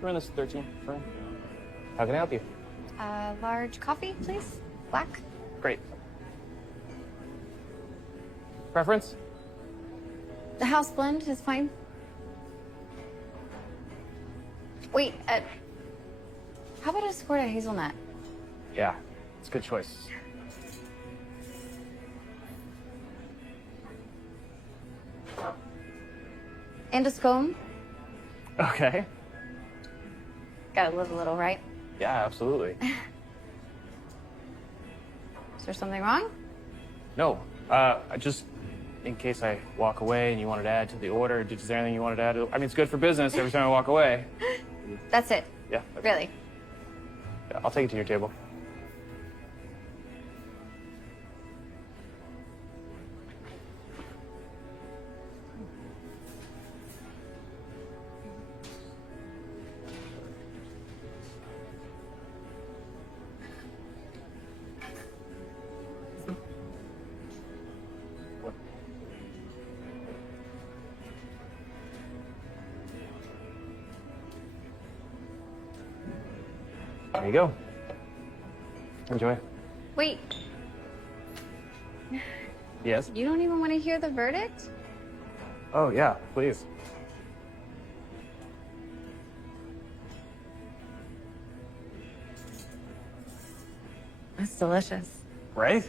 We're in this 13 room. How can I help you? Large coffee, please. Black. Great. Preference? The house blend is fine. Wait, how about a squirt of hazelnut? Yeah, it's a good choice. And a scone. Okay. Gotta live a little, right? Yeah, absolutely. Is there something wrong? No, just in case I walk away and you wanted to add to the order, is there anything you wanted to add? I mean, it's good for business every time I walk away. That's it. Yeah. Really? Yeah, I'll take it to your table. There you go. Enjoy. Wait, Yes? you don't even want to hear the verdict? Oh, yeah, please. That's delicious. Right?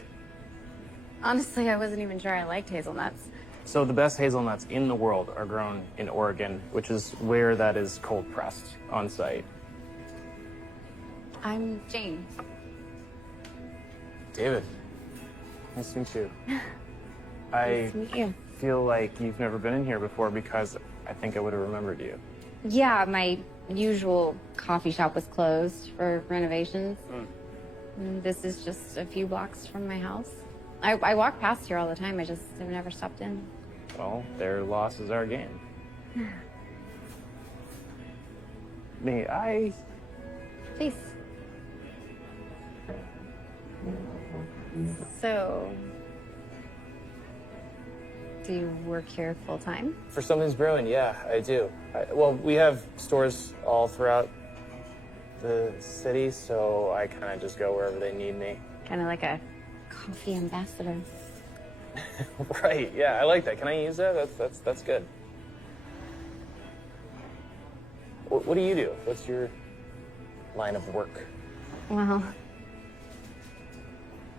Honestly, I wasn't even sure I liked hazelnuts. So the best hazelnuts in the world are grown in Oregon, which is where that is cold pressed on site. I'm Jane. David, nice to meet you. Nice to meet you. feel like you've never been in here before because I think I would have remembered you. Yeah, my usual coffee shop was closed for renovations. And this is just a few blocks from my house. I walk past here all the time. I just have never stopped in. Well, their loss is our gain. May I? Please. So, do you work here full time? For Something's Brewing, yeah, I do. Well, we have stores all throughout the city, so I kind of just go wherever they need me. Kind of like a coffee ambassador. Right, yeah, I like that. Can I use that? That's good. What do you do? What's your line of work? Well,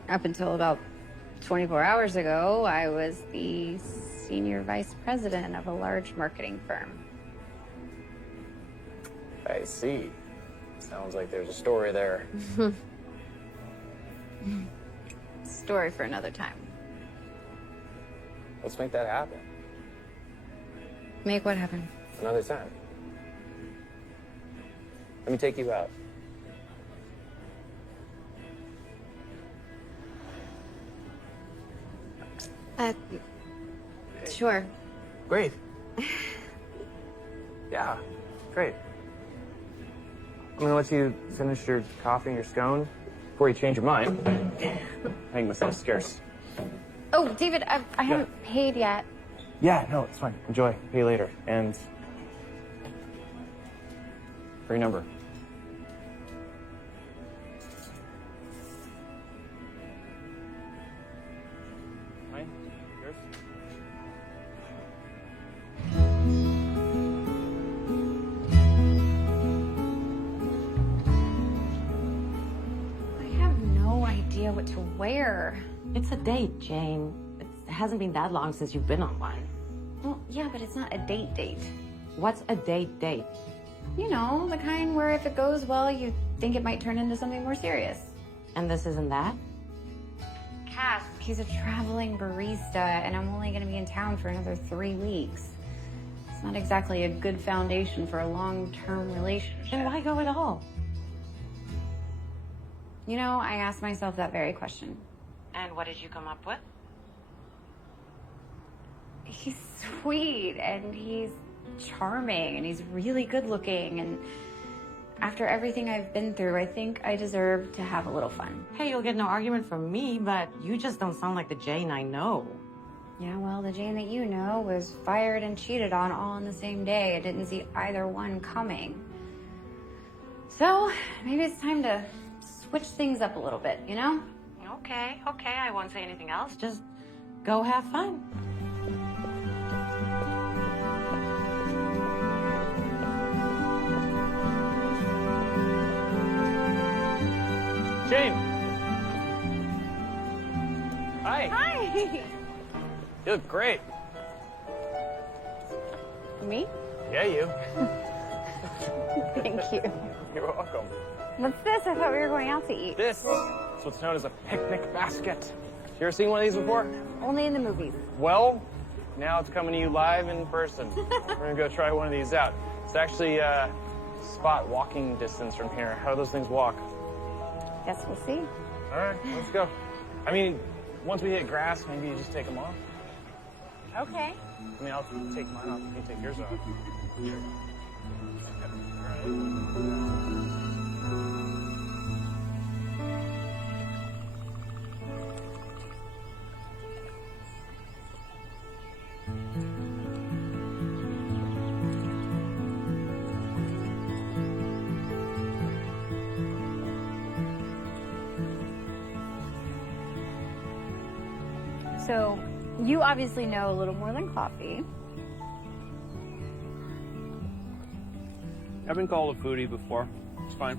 up until about 24 hours ago, I was the senior vice president of a large marketing firm. I see. Sounds like there's a story there. Story for another time. Let's make that happen. Make what happen? Another time. Let me take you out. Sure. Great. Yeah, great. I'm gonna let you finish your coffee and your scone before you change your mind. I think myself scarce. Oh, David, I haven't paid yet. Yeah, no, it's fine. Enjoy. Pay you later. And for your number. Mine? Yours? I have no idea what to wear. It's a date, Jane. It hasn't been that long since you've been on one. Well, yeah, but it's not a date. What's a date? You know, the kind where if it goes well, you think it might turn into something more serious. And this isn't that? Cass, he's a traveling barista, and I'm only gonna be in town for another 3 weeks. It's not exactly a good foundation for a long-term relationship. Then why go at all? You know, I asked myself that very question. And what did you come up with? He's sweet, and he's charming, and he's really good looking, and after everything I've been through, I think I deserve to have a little fun. Hey, you'll get no argument from me, but you just don't sound like the Jane I know. Yeah, well, the Jane that you know was fired and cheated on all in the same day. I didn't see either one coming. So maybe it's time to switch things up a little bit, you know? Okay, I won't say anything else. Just go have fun. Jane! Hi! Hi! You look great. Me? Yeah, you. Thank you. You're welcome. What's this? I thought we were going out to eat. This is what's known as a picnic basket. You ever seen one of these before? Only in the movies. Well, now it's coming to you live in person. We're gonna go try one of these out. It's actually spot walking distance from here. How do those things walk? Guess we'll see. All right, let's go. I mean, once we hit grass, maybe you just take them off. Okay. I mean, I'll take mine off if you take yours off. Sure. All right. So, you obviously know a little more than coffee. I've been called a foodie before. It's fine.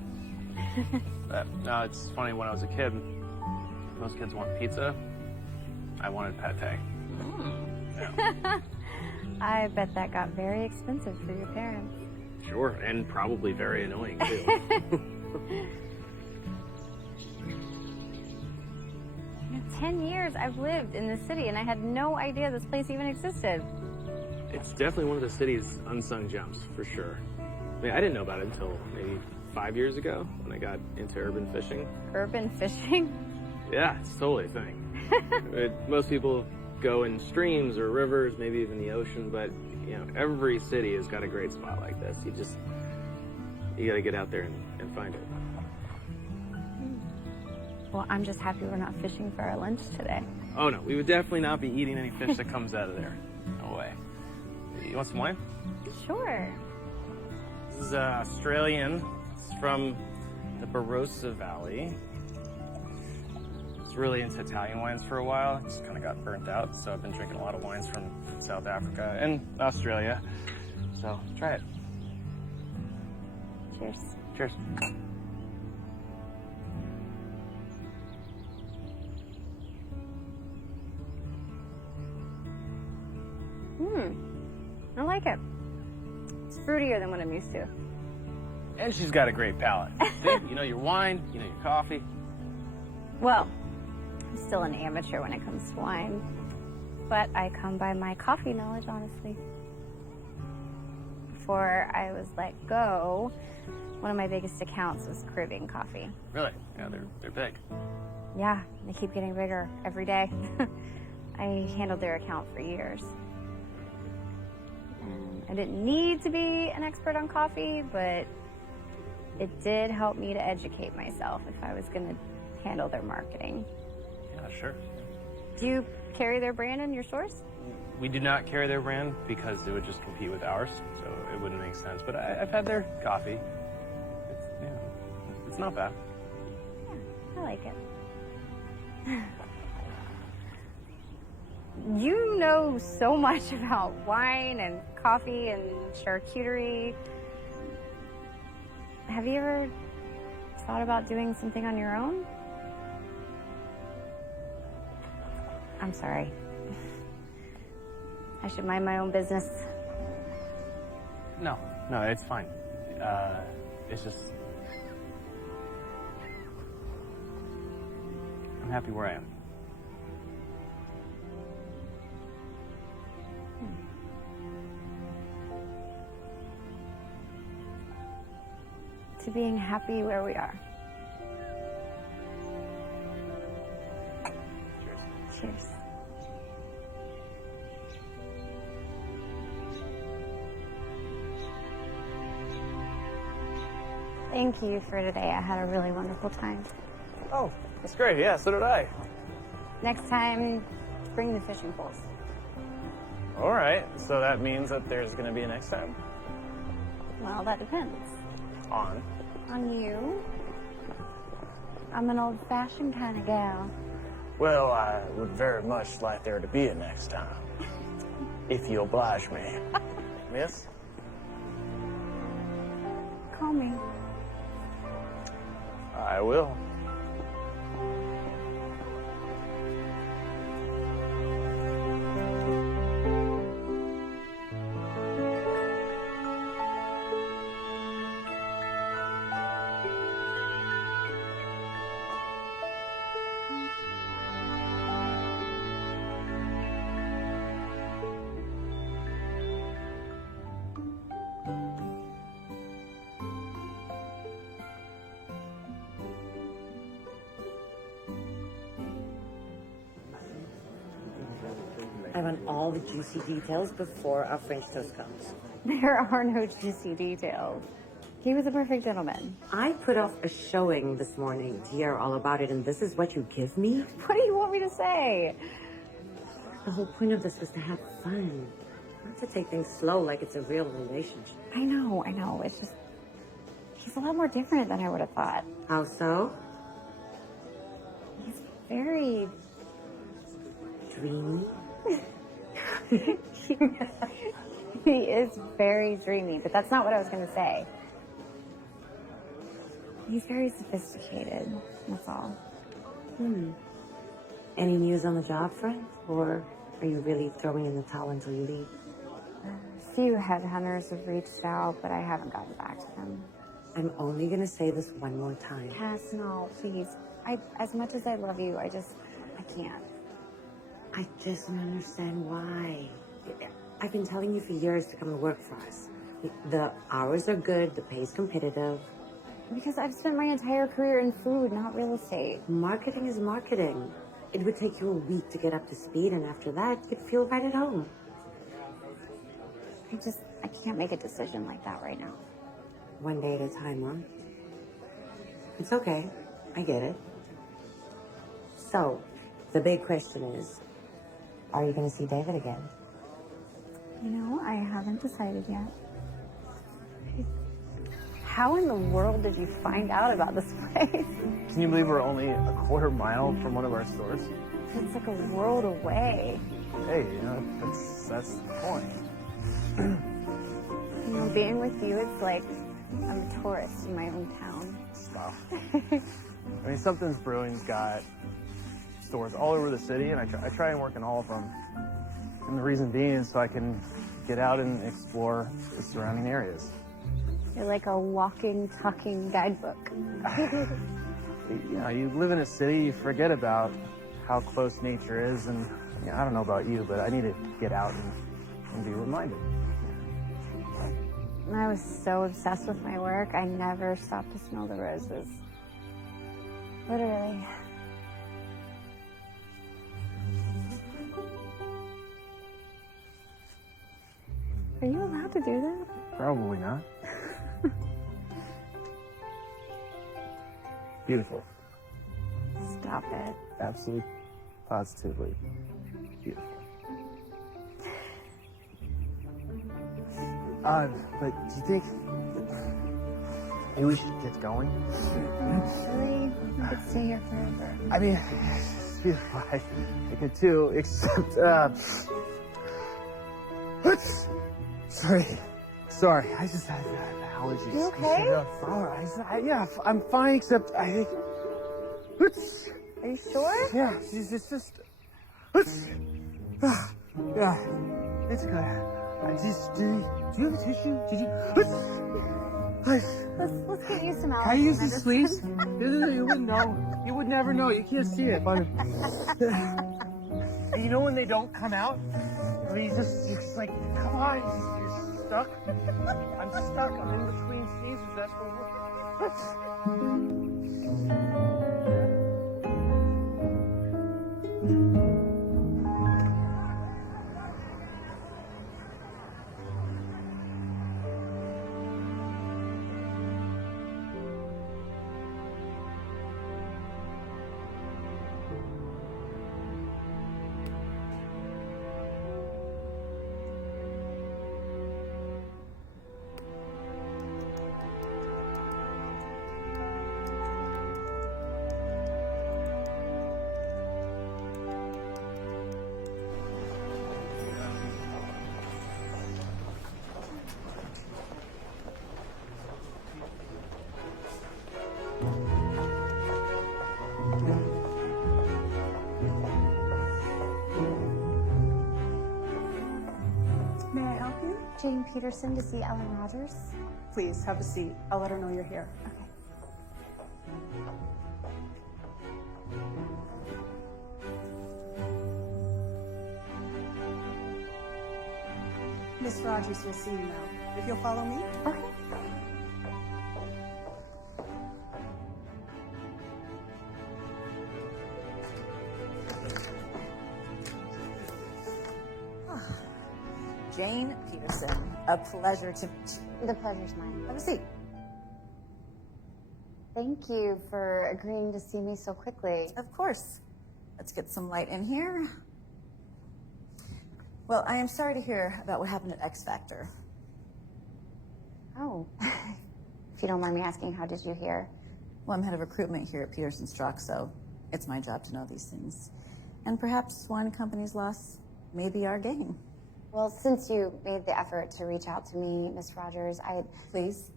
No, it's funny. When I was a kid, most kids want pizza. I wanted pate. Yeah. I bet that got very expensive for your parents. Sure, and probably very annoying too. 10 years I've lived in this city and I had no idea this place even existed. It's definitely one of the city's unsung gems, for sure. I mean, I didn't know about it until maybe 5 years ago when I got into urban fishing. Urban fishing? Yeah, it's totally a thing. Most people go in streams or rivers, maybe even the ocean, but you know, every city has got a great spot like this. You gotta get out there and find it. Well, I'm just happy we're not fishing for our lunch today. Oh no, we would definitely not be eating any fish that comes out of there. No way. You want some wine? Sure. This is Australian. It's from the Barossa Valley. I was really into Italian wines for a while. Just kind of got burnt out, so I've been drinking a lot of wines from South Africa and Australia. So try it. Cheers. Cheers. I like it. It's fruitier than what I'm used to. And she's got a great palate. See, you know your wine, you know your coffee. Well, I'm still an amateur when it comes to wine, but I come by my coffee knowledge, honestly. Before I was let go, one of my biggest accounts was Caribbean Coffee. Really? Yeah, they're big. Yeah, they keep getting bigger every day. I handled their account for years. I didn't need to be an expert on coffee, but it did help me to educate myself if I was going to handle their marketing. Yeah, sure. Do you carry their brand in your stores? We do not carry their brand because it would just compete with ours, so it wouldn't make sense. But I've had their coffee. It's not bad. Yeah, I like it. You know so much about wine and coffee and charcuterie. Have you ever thought about doing something on your own? I'm sorry. I should mind my own business. No, it's fine. It's just I'm happy where I am. To being happy where we are. Cheers. Cheers. Thank you for today. I had a really wonderful time. Oh, that's great. Yeah, so did I. Next time, bring the fishing poles. All right. So that means that there's going to be a next time? Well, that depends. On? On you? I'm an old-fashioned kind of gal. Well, I would very much like there to be a next time. If you oblige me. Miss? Call me. I will. I want all the juicy details before our French toast comes. There are no juicy details. He was a perfect gentleman. I put off a showing this morning to hear all about it, and this is what you give me? What do you want me to say? The whole point of this was to have fun, not to take things slow like it's a real relationship. I know. It's just, he's a lot more different than I would have thought. How so? He's very Dreamy? He is very dreamy, but that's not what I was going to say. He's very sophisticated, that's all. Any news on the job front? Or are you really throwing in the towel until you leave? A few headhunters have reached out, but I haven't gotten back to them. I'm only gonna say this one more time. Cass, no, please. As much as I love you, I can't. I just don't understand why. I've been telling you for years to come and work for us. The hours are good, the pay's competitive. Because I've spent my entire career in food, not real estate. Marketing is marketing. It would take you a week to get up to speed, and after that, you'd feel right at home. I can't make a decision like that right now. One day at a time, huh? It's okay. I get it. So, the big question is, are you going to see David again? You know, I haven't decided yet. How in the world did you find out about this place? Can you believe we're only a quarter mile from one of our stores? It's like a world away. Hey, that's the point. You know, being with you, it's like I'm a tourist in my own town. Wow. I mean, Something's Brewing's got stores all over the city, and I try and work in all of them. And the reason being is so I can get out and explore the surrounding areas. You're like a walking, talking guidebook. You know, you live in a city, you forget about how close nature is, and I don't know about you, but I need to get out and be reminded. I was so obsessed with my work, I never stopped to smell the roses. Literally. Are you allowed to do that? Probably not. Beautiful. Stop it. Absolutely, positively beautiful. But do you think maybe we should get going? Really? I could stay here forever. I mean, it's beautiful. I could too, except, Sorry, I just had allergies. You okay? Yeah, I'm fine, except I think... Are you sure? Yeah, it's just... Yeah, it's good. Do you have a tissue? Did you... Let's get you some Can I use these sleeves? No, you wouldn't know. You would never know. You can't see it, but... You know when they don't come out? I mean, you're just like, come on, you're stuck. I'm stuck. I'm in between Caesars. That's what... Jane Peterson to see Ellen Rogers. Please, have a seat. I'll let her know you're here. Okay. Miss Rogers will see you now. If you'll follow me. Okay. Jane Peterson, a pleasure to meet you. The pleasure's mine. Have a seat. Thank you for agreeing to see me so quickly. Of course. Let's get some light in here. Well, I am sorry to hear about what happened at X Factor. Oh. If you don't mind me asking, how did you hear? Well, I'm head of recruitment here at Peterson Strzok, so it's my job to know these things. And perhaps one company's loss may be our gain. Well, since you made the effort to reach out to me, Miss Rogers, Please,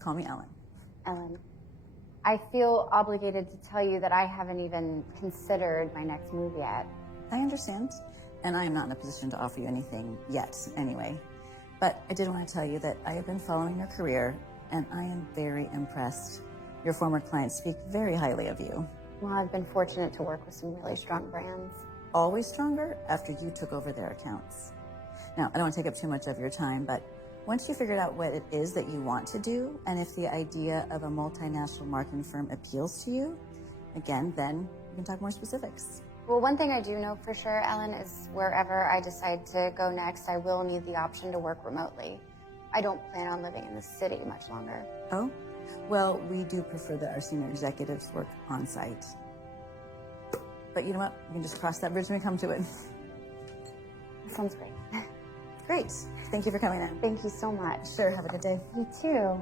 call me Ellen. Ellen, I feel obligated to tell you that I haven't even considered my next move yet. I understand, and I am not in a position to offer you anything yet, anyway. But I did want to tell you that I have been following your career, and I am very impressed. Your former clients speak very highly of you. Well, I've been fortunate to work with some really strong brands. Always stronger after you took over their accounts. Now, I don't want to take up too much of your time, but once you figured out what it is that you want to do, and if the idea of a multinational marketing firm appeals to you, again, then we can talk more specifics. Well, one thing I do know for sure, Ellen, is wherever I decide to go next, I will need the option to work remotely. I don't plan on living in the city much longer. Oh? Well, we do prefer that our senior executives work on site. But you know what? We can just cross that bridge when we come to it. That sounds great. Great. Thank you for coming in. Thank you so much. Sure, have a good day. You too.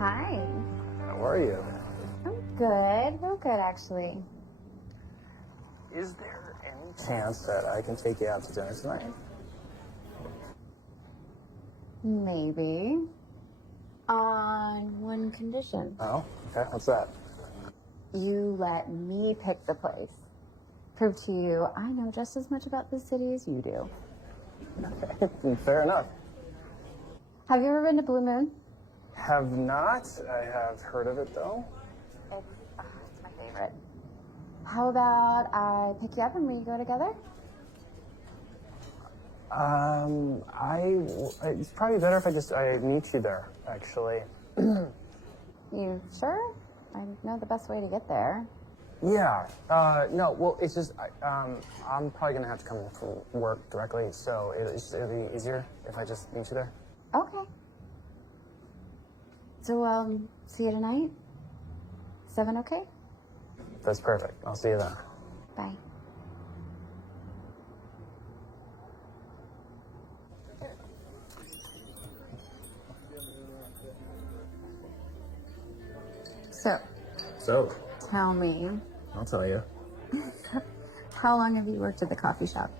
Hi. How are you? I'm good. Real good, actually. Is there any chance that I can take you out to dinner tonight? Maybe. On one condition. Oh, okay. What's that? You let me pick the place. Prove to you I know just as much about this city as you do. Okay, fair enough. Have you ever been to Blue Moon? Have not. I have heard of it though. It's my favorite. How about I pick you up and we go together? It's probably better if I meet you there, actually. You sure? I know the best way to get there. Yeah. No, well, it's just, I'm probably gonna have to come in for work directly, so it'll be easier if I just meet you there. Okay. So, see you tonight? 7, okay? That's perfect. I'll see you then. Bye. So, Tell me, I'll tell you. how long have you worked at the coffee shop?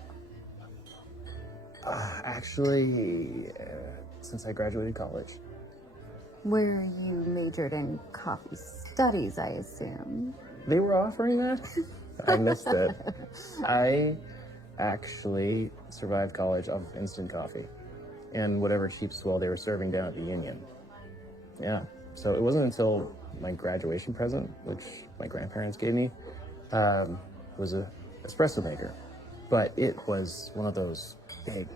Actually, since I graduated college. Where you majored in coffee studies, I assume. They were offering that? I missed it. I actually survived college off of instant coffee and whatever cheap swill they were serving down at the Union. Yeah, so it wasn't until my graduation present, which my grandparents gave me, was a espresso maker. But it was one of those big,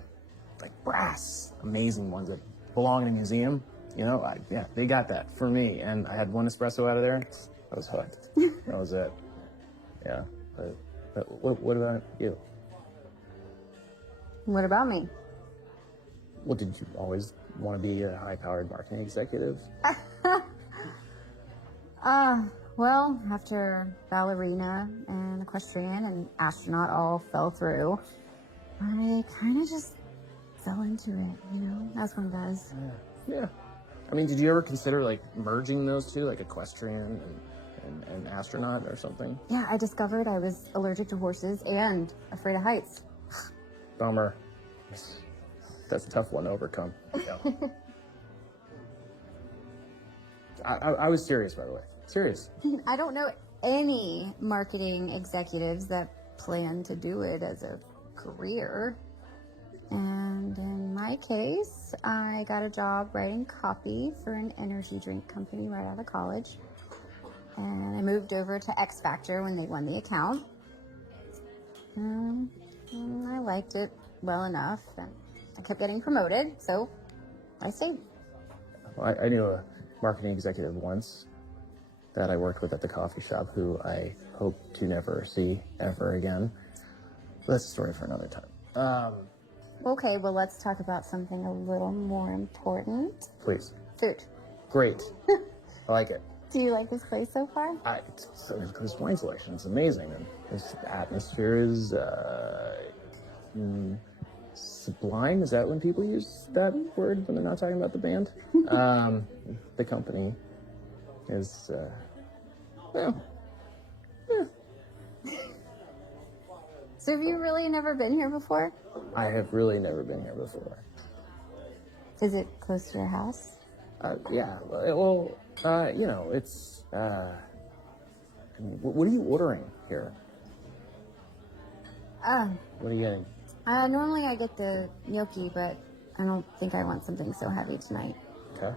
like brass, amazing ones that belong in a museum. You know, yeah, they got that for me. And I had one espresso out of there. I was hooked. That was it. Yeah. But what about you? What about me? Well, did you always want to be a high-powered marketing executive? Well, after ballerina and equestrian and astronaut all fell through, I kind of just fell into it, you know, as one does. Yeah. I mean, did you ever consider, like, merging those two, like equestrian and astronaut or something? Yeah, I discovered I was allergic to horses and afraid of heights. Bummer. That's a tough one to overcome. Yeah. I was serious, by the way. Serious. I don't know any marketing executives that plan to do it as a career. And in my case, I got a job writing copy for an energy drink company right out of college. And I moved over to X Factor when they won the account. And I liked it well enough, and I kept getting promoted, so I stayed. Well, I knew a marketing executive once that I worked with at the coffee shop who I hope to never see ever again. But that's a story for another time. Okay, well, let's talk about something a little more important. Please. Food. Great. I like it. Do you like this place so far? This wine selection is amazing, and this atmosphere is sublime. Is that when people use that word when they're not talking about the band? The company is, well, yeah. So have you really never been here before? I have really never been here before. Is it close to your house? Yeah. Well, you know, it's. I mean, what are you ordering here? What are you getting? Normally I get the gnocchi, but I don't think I want something so heavy tonight. Okay.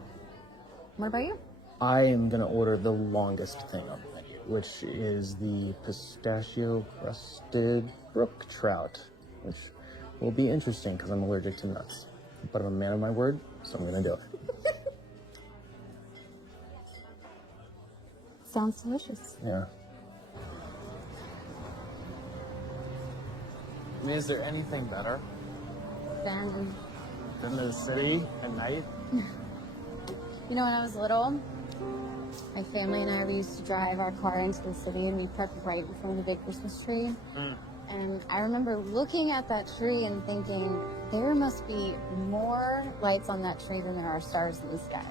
What about you? I am gonna order the longest thing on the menu, which is the pistachio crusted brook trout, which will be interesting because I'm allergic to nuts. But I'm a man of my word, so I'm gonna do it. Sounds delicious. Yeah. I mean, is there anything better Then, than the city at night? you know, when I was little, my family and I, we used to drive our car into the city and we parked right in front of the big Christmas tree. And I remember looking at that tree and thinking, there must be more lights on that tree than there are stars in the sky.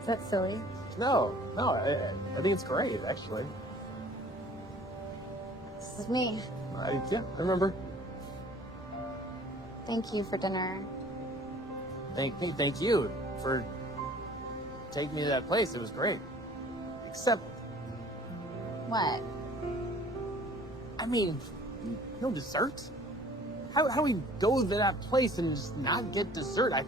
Is that silly? No, I think it's great, actually. This is me. Yeah, I remember. Thank you for dinner. Thank you for taking me to that place. It was great. Except, What? I mean, no dessert? How we go to that place and just not get dessert? I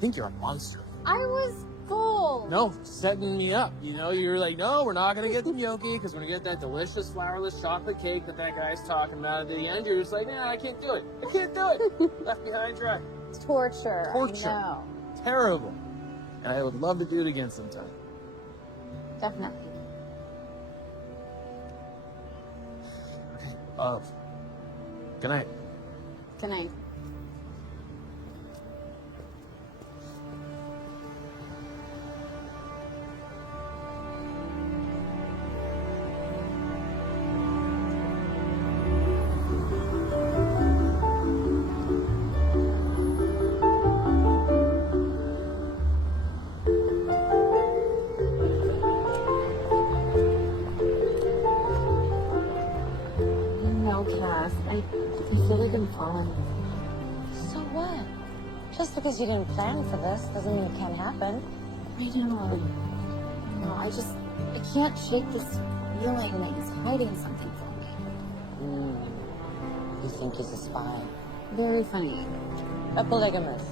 think you're a monster. I was full. No, setting me up. You know, you're like, no, we're not gonna get the gnocchi because we're gonna get that delicious flourless chocolate cake that guy's talking about. At the end, you're just like, nah, I can't do it. I can't do it. Left behind dry. Torture. Torture. I know. Terrible. And I would love to do it again sometime. Definitely. Good night. Good night. No, Cass. I feel like I'm falling. So what? Just because you didn't plan for this doesn't mean it can't happen. I know. No, I can't shake this feeling that he's hiding something from me. You think he's a spy? Very funny. A polygamist.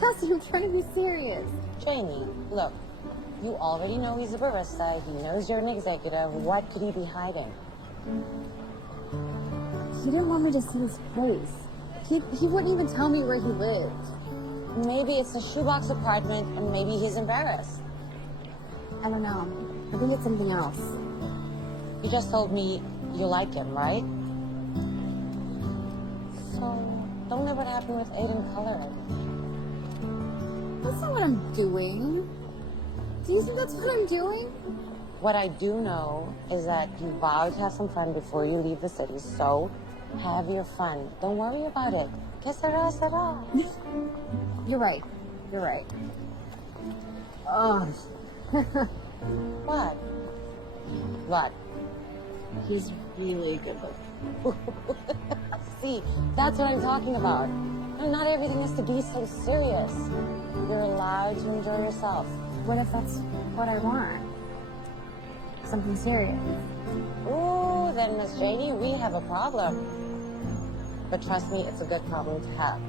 Cassie, I'm trying to be serious. Jamie, look. You already know he's a barista. He knows you're an executive. What could he be hiding? He didn't want me to see his place. He wouldn't even tell me where he lived. Maybe it's a shoebox apartment, and maybe he's embarrassed. I don't know. I think it's something else. You just told me you like him, right? So, don't know what happened with Aiden coloring. That's not what I'm doing. Do you think that's what I'm doing? What I do know is that you vowed to have some fun before you leave the city, so have your fun. Don't worry about it. Que sera, sera. You're right. You're right. What? What? He's really good looking. See, that's what I'm talking about. Not everything has to be so serious. You're allowed to enjoy yourself. What if that's what I want? Something serious. Ooh, then Miss Janie, we have a problem. But trust me, it's a good problem to have.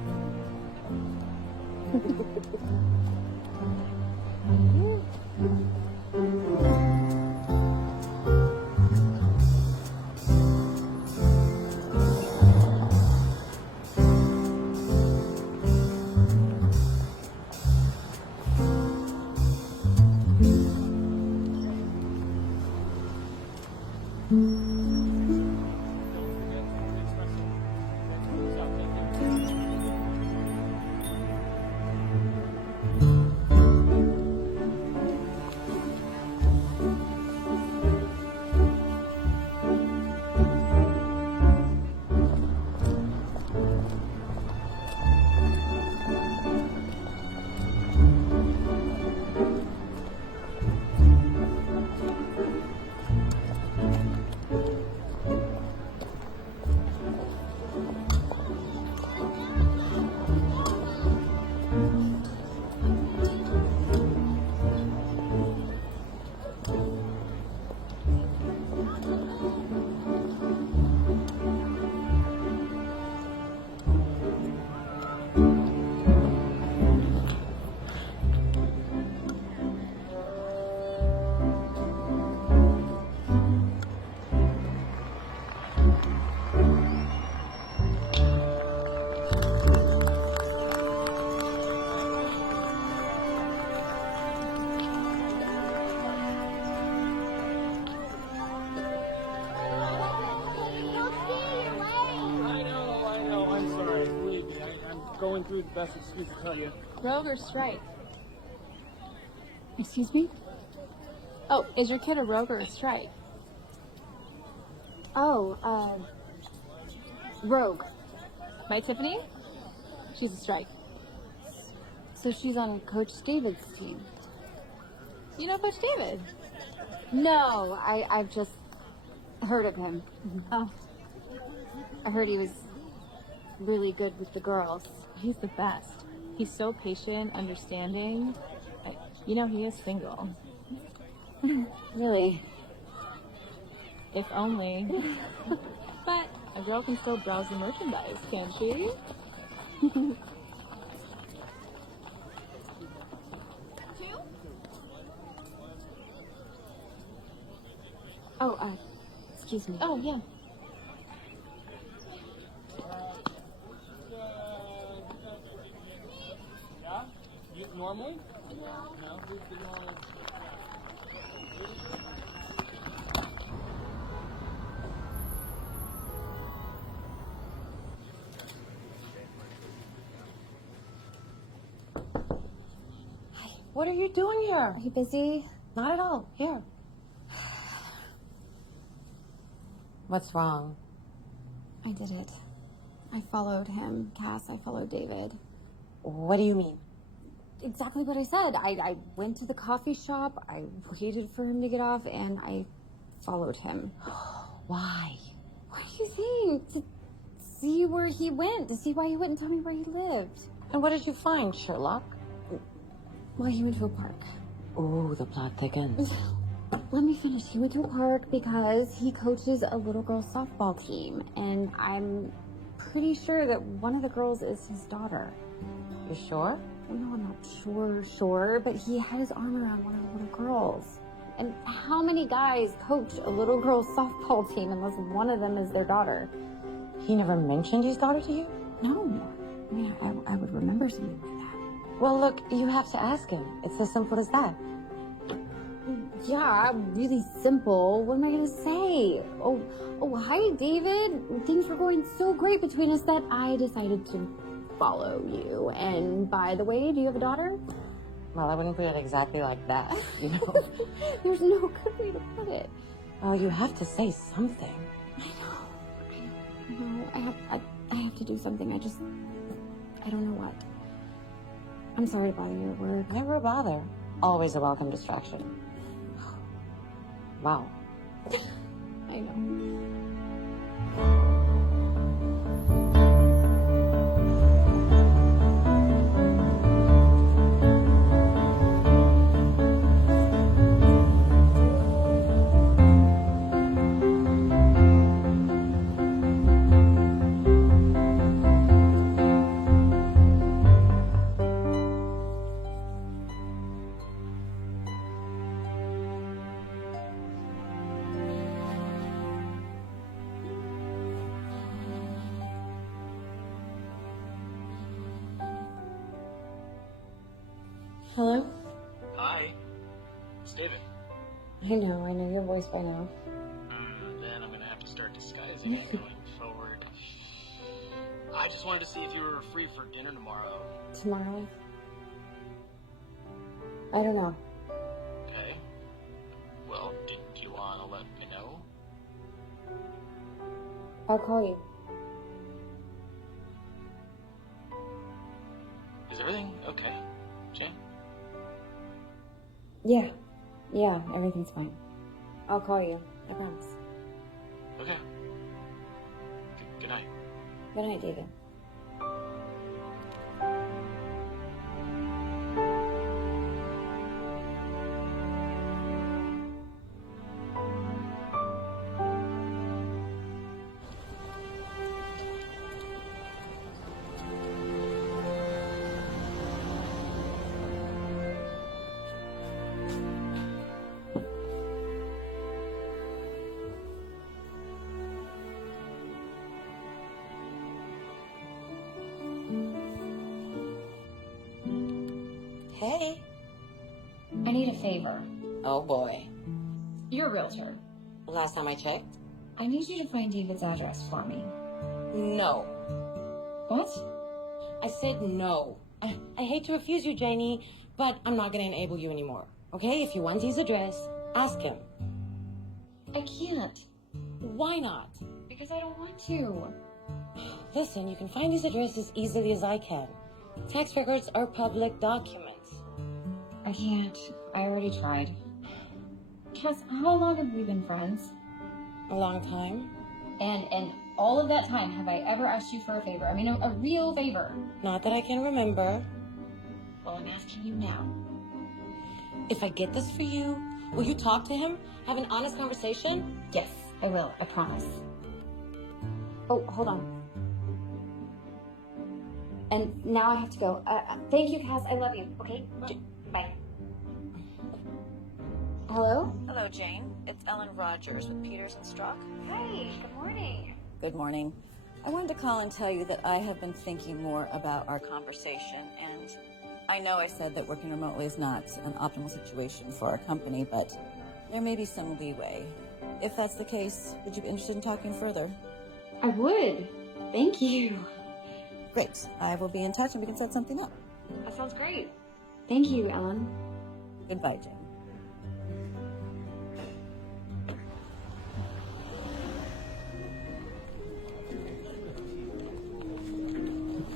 Going through the best excuse to tell you. Rogue or strike? Excuse me? Oh, is your kid a rogue or a strike? Oh, Rogue. My Tiffany? She's a strike. So she's on Coach David's team. You know Coach David? No, I've just heard of him. Oh. I heard he was really good with the girls. He's the best. He's so patient, understanding. You know, he is single. Really? If only. But a girl can still browse the merchandise, can't she? Oh, excuse me. Oh, yeah. Normally? No. What are you doing here? Are you busy? Not at all. Here. What's wrong? I did it. I followed him, Cass. I followed David. What do you mean? Exactly what I said. I went to the coffee shop, I waited for him to get off, and I followed him. Why? What do you think? To see where he went, to see why he wouldn't tell me where he lived. And what did you find, Sherlock? Well, he went to a park. Ooh, the plot thickens. Let me finish. He went to a park because he coaches a little girls softball team, and I'm pretty sure that one of the girls is his daughter. You sure? No, I'm not sure, but he had his arm around one of the little girls. And how many guys coach a little girls softball team unless one of them is their daughter? He never mentioned his daughter to you? No. I mean, I would remember something like that. Well, look, you have to ask him. It's as simple as that. Yeah, really simple. What am I gonna say? Oh, hi, David. Things were going so great between us that I decided to follow you. And by the way, do you have a daughter? Well, I wouldn't put it exactly like that, you know. There's no good way to put it. Oh, you have to say something. I know. I have to do something. I don't know what. I'm sorry to bother you at work. Never a bother. Always a welcome distraction. Wow. I know. Hello? Hi. It's David. I know your voice by now. Then I'm gonna have to start disguising it going forward. I just wanted to see if you were free for dinner tomorrow. Tomorrow? I don't know. Okay. Well, do you want to let me know? I'll call you. Is everything okay, Jane? Yeah, everything's fine. I'll call you. I promise. Okay. Good night. Good night, David. Hey. I need a favor. Oh boy. You're a realtor. Last time I checked. I need you to find David's address for me. No. What? I said no. I hate to refuse you, Janie, but I'm not going to enable you anymore. Okay? If you want his address, ask him. I can't. Why not? Because I don't want to. Listen, you can find his address as easily as I can. Tax records are public documents. I can't. I already tried. Cass, how long have we been friends? A long time. And in all of that time, have I ever asked you for a favor? I mean, a real favor. Not that I can remember. Well, I'm asking you now. If I get this for you, will you talk to him? Have an honest conversation? Yes, I will. I promise. Oh, hold on. And now I have to go. Thank you, Cass. I love you. Okay? Bye. Hello? Hello, Jane. It's Ellen Rogers with Peters and Strzok. Hi. Good morning. Good morning. I wanted to call and tell you that I have been thinking more about our conversation, and I know I said that working remotely is not an optimal situation for our company, but there may be some leeway. If that's the case, would you be interested in talking further? I would. Thank you. Great. I will be in touch and we can set something up. That sounds great. Thank you, Ellen. Goodbye, Jane.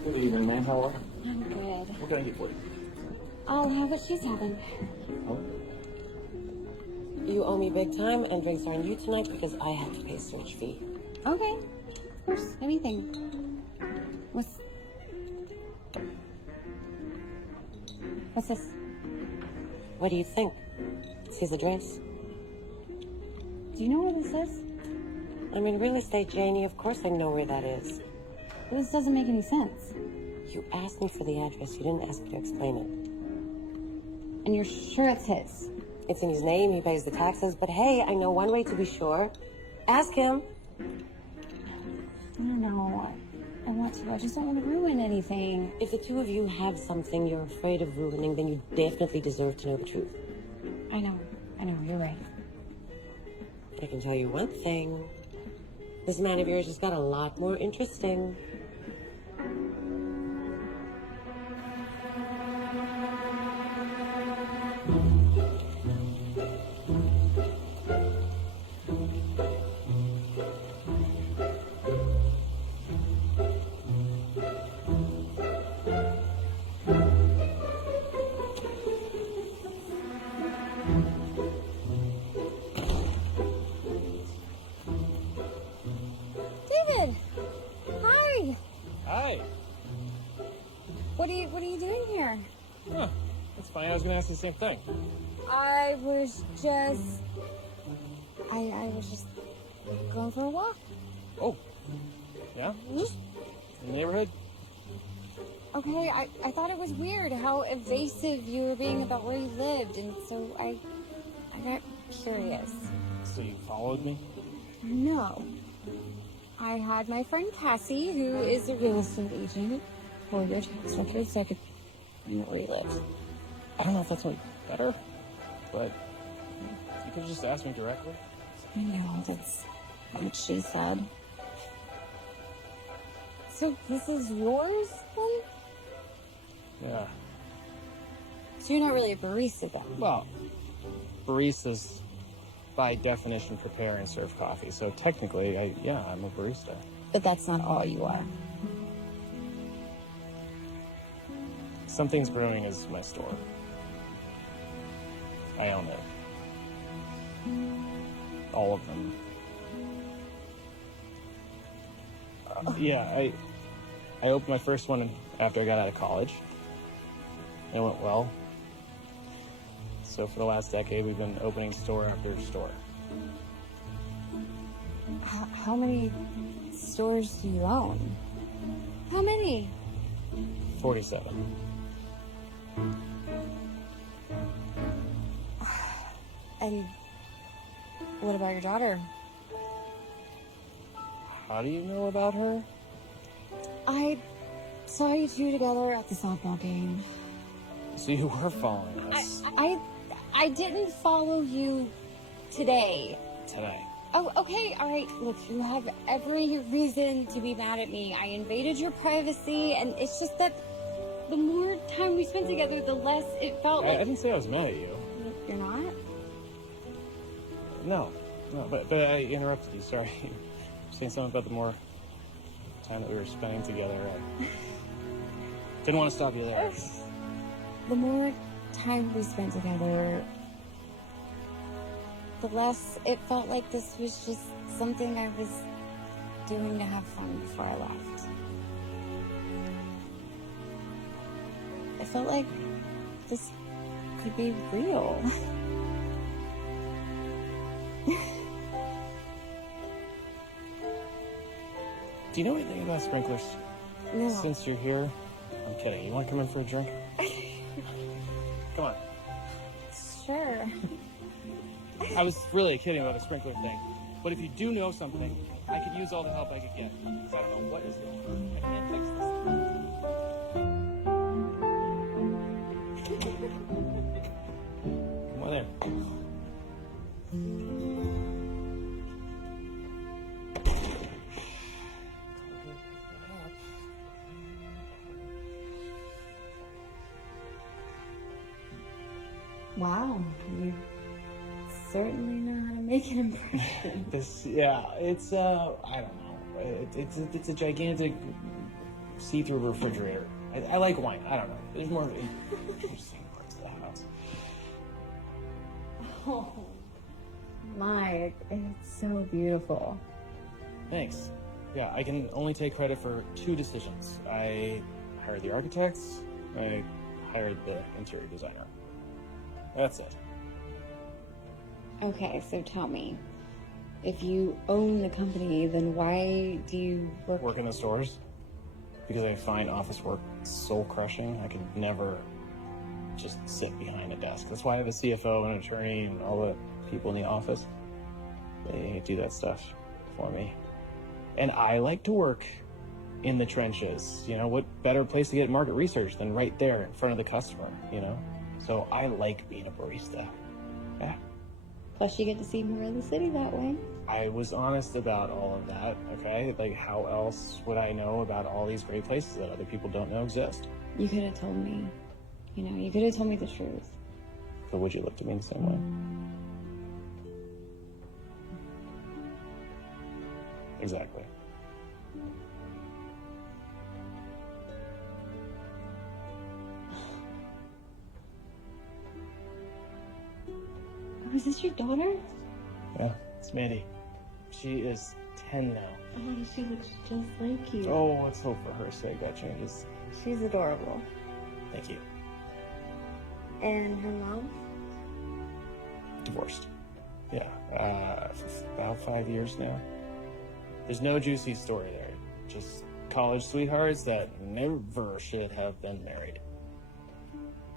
Good evening, ma'am. How are you? I'm good. What can I get for you? I'll have what she's having. Oh. You owe me big time, and drinks are on you tonight because I have to pay a search fee. Okay. Of course. Anything. What's this? What do you think? It's his address. Do you know where this is? I'm in real estate, Janie. Of course I know where that is. This doesn't make any sense. You asked me for the address. You didn't ask me to explain it. And you're sure it's his? It's in his name. He pays the taxes. But hey, I know one way to be sure. Ask him. I don't know. I want to. I just don't want to ruin anything. If the two of you have something you're afraid of ruining, then you definitely deserve to know the truth. I know. You're right. I can tell you one thing. This man of yours just got a lot more interesting. What are you doing here? Huh, that's funny. I was gonna ask the same thing. I was just going for a walk. Oh, yeah? Just in the neighborhood? Okay, I thought it was weird how evasive you were being about where you lived, and so I got curious. So you followed me? No. I had my friend Cassie, who is a real estate agent, for your tax records so I could find out where you live. I don't know if that's like better, but you could have just asked me directly. I know, that's what she said. So this is yours, then? Yeah. So you're not really a barista, then? Well, baristas, by definition, prepare and serve coffee. So technically, I'm a barista. But that's not all you are. Something's Brewing is my store. I own it. All of them. I opened my first one after I got out of college. It went well. So for the last decade, we've been opening store after store. How many stores do you own? How many? 47. And what about your daughter? How do you know about her? I saw you two together at the softball game. So you were following us I didn't follow you today. today. Oh, okay, all right. Look, you have every reason to be mad at me. I invaded your privacy, and it's just that the more time we spent together, the less it felt like... I didn't say I was mad at you. You're not? No, but I interrupted you. Sorry. You were saying something about the more time that we were spending together. I didn't want to stop you there. The more time we spent together, the less it felt like this was just something I was doing to have fun before I left. I felt like this could be real. Do you know anything about sprinklers? No. Since you're here, I'm kidding. You want to come in for a drink? Come on. Sure. I was really kidding about the sprinkler thing. But if you do know something, I could use all the help I could get. Because I don't know what is it. I can't fix this. Come on in. Wow, you certainly know how to make an impression. It's I don't know. It's a gigantic see-through refrigerator. I like wine. I don't know. There's more interesting parts of the house. Oh, my, it's so beautiful. Thanks. Yeah, I can only take credit for 2 decisions. I hired the architects. I hired the interior designer. That's it. Okay, so tell me, if you own the company, then why do you Work in the stores? Because I find office work soul-crushing. I could never just sit behind a desk. That's why I have a CFO, an attorney, and all the people in the office. They do that stuff for me. And I like to work in the trenches. You know, what better place to get market research than right there in front of the customer, you know? So I like being a barista. Yeah. Plus, you get to see more of the city that way. I was honest about all of that, okay? Like, how else would I know about all these great places that other people don't know exist? You could have told me. You know, you could have told me the truth. But would you look at me the same way? Exactly. Was this your daughter? Yeah, it's Mandy. She is 10 now. Oh, she looks just like you. Oh, let's hope for her sake that changes. She's adorable. Thank you. And her mom? Divorced. Yeah, about 5 years now. There's no juicy story there. Just college sweethearts that never should have been married.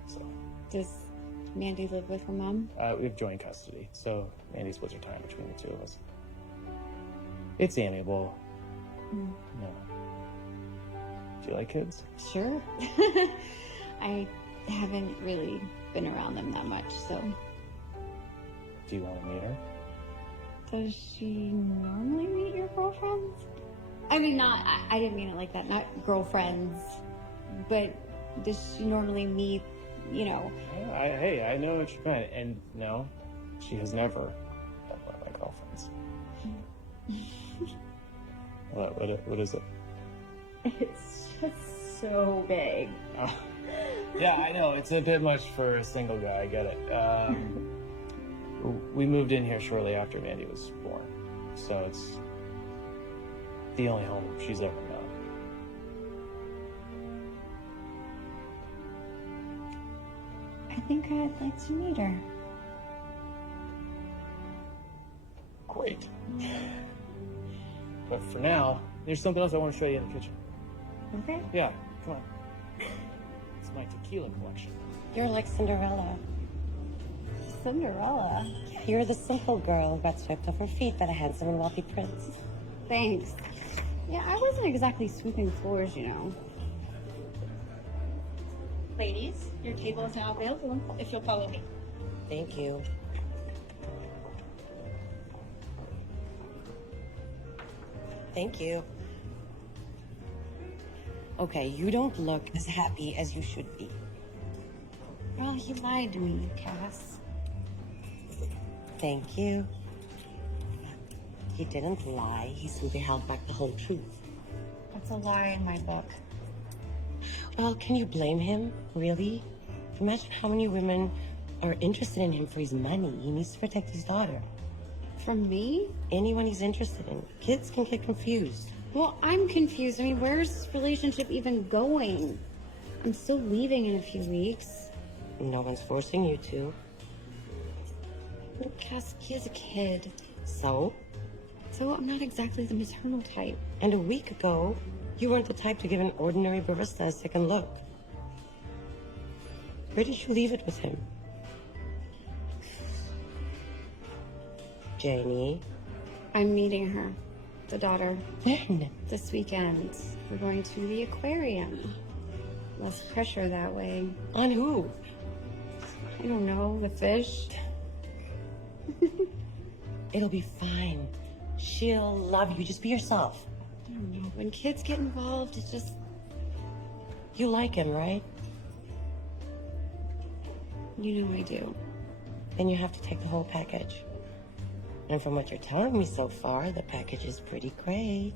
So. Does Mandy live with her mom? We have joint custody, so Mandy splits her time between the two of us. It's amiable. Mm. No. Do you like kids? Sure. I haven't really been around them that much, so. Do you want to meet her? Does she normally meet your girlfriends? I mean, I didn't mean it like that, not girlfriends, but does she normally meet, you know? Hey, I know what you meant, and no, she has never been one of my girlfriends. What is it? It's just so big. Yeah, I know, it's a bit much for a single guy, I get it. We moved in here shortly after Mandy was born, so it's the only home she's ever known. I think I'd like to meet her. Great. But for now, there's something else I want to show you in the kitchen. Okay. Yeah, come on. It's my tequila collection. You're like Cinderella. Cinderella? You're the simple girl who got swept off her feet by the handsome and wealthy prince. Thanks. Yeah, I wasn't exactly sweeping floors, you know. Ladies, your table is now available if you'll follow me. Thank you. Thank you. Okay, you don't look as happy as you should be. Well, he lied to me, Cass. Thank you. He didn't lie. He simply held back the whole truth. That's a lie in my book. Well, can you blame him? Really? Imagine how many women are interested in him for his money. He needs to protect his daughter. From me? Anyone he's interested in. Kids can get confused. Well, I'm confused. I mean, where's this relationship even going? I'm still leaving in a few weeks. No one's forcing you to. Look, Cass, he is a kid. So? So I'm not exactly the maternal type. And a week ago, you weren't the type to give an ordinary barista a second look. Where did you leave it with him? Janie? I'm meeting her, the daughter, When? this weekend. We're going to the aquarium. Less pressure that way. On who? I don't know, the fish. It'll be fine. She'll love you. Just be yourself. I don't know. When kids get involved, it's just... You like him, right? You know I do. Then you have to take the whole package. And from what you're telling me so far, the package is pretty great.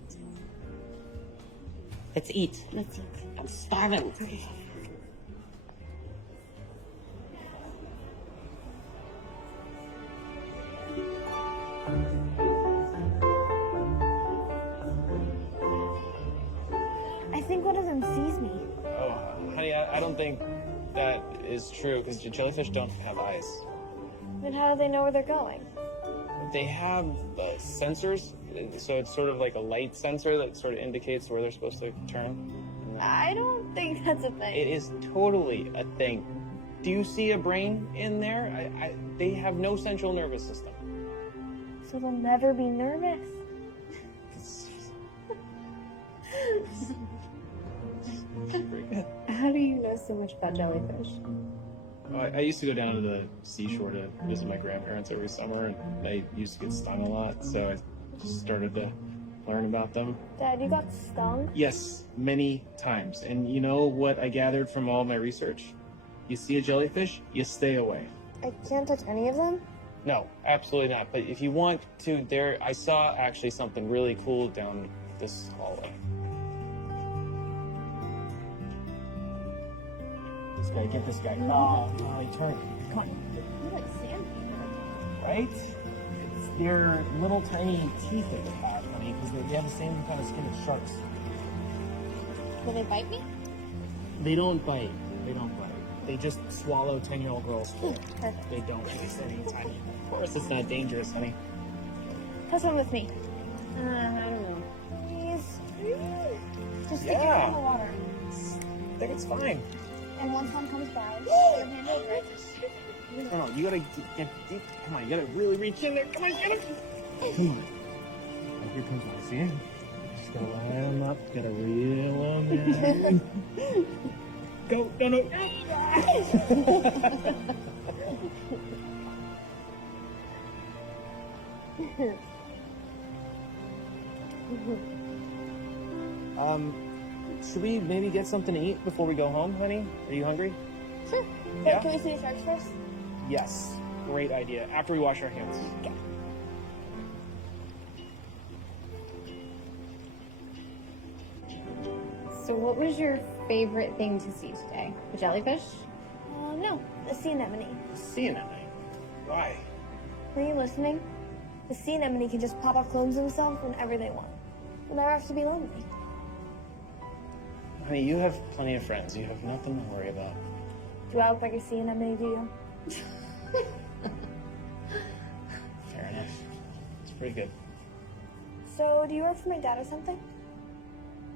Let's eat. Let's eat. I'm starving. Okay. I think one of them sees me. Oh, honey, I don't think that is true because jellyfish don't have eyes. Then how do they know where they're going? They have sensors, so it's sort of like a light sensor that sort of indicates where they're supposed to turn. I don't think that's a thing. It is totally a thing. Do you see a brain in there? They have no central nervous system. So they'll never be nervous. Pretty good. How do you know so much about jellyfish? I used to go down to the seashore to visit my grandparents every summer, and I used to get stung a lot, so I just started to learn about them. Dad, you got stung? Yes, many times. And you know what I gathered from all my research? You see a jellyfish, you stay away. I can't touch any of them? No, absolutely not. But if you want to, I saw actually something really cool down this hallway. Just gotta get this guy. Oh, he turned. Come on. You're like sandpaper. Right? They're little tiny teeth that they have, honey. me because they have the same kind of skin as sharks. Will they bite me? They don't bite. They don't bite. They just swallow 10-year-old girls whole. Perfect. They don't taste any tiny. Of course, it's not dangerous, honey. Have one with me. I don't know. Please. Just stick it Yeah. in the water. I think it's fine. And once one comes by, your hand over it. No, you gotta get deep. Come on, you gotta really reach in there. Come on, get it. Come on. Oh, here comes one. See? Just gotta line him up. Gotta reel him in. Go. No. Should we maybe get something to eat before we go home, honey? Are you hungry? Sure. Yeah? Can we see the sharks first? Yes. Great idea. After we wash our hands. Okay. So what was your favorite thing to see today? The jellyfish? No, the sea anemone. Sea anemone. Why? Were you listening? The sea anemone can just pop up clones themselves whenever they want. They'll never have to be lonely. Honey, you have plenty of friends. You have nothing to worry about. Do I look like a sea anemone to you? Fair enough. It's pretty good. So, do you work for my dad or something?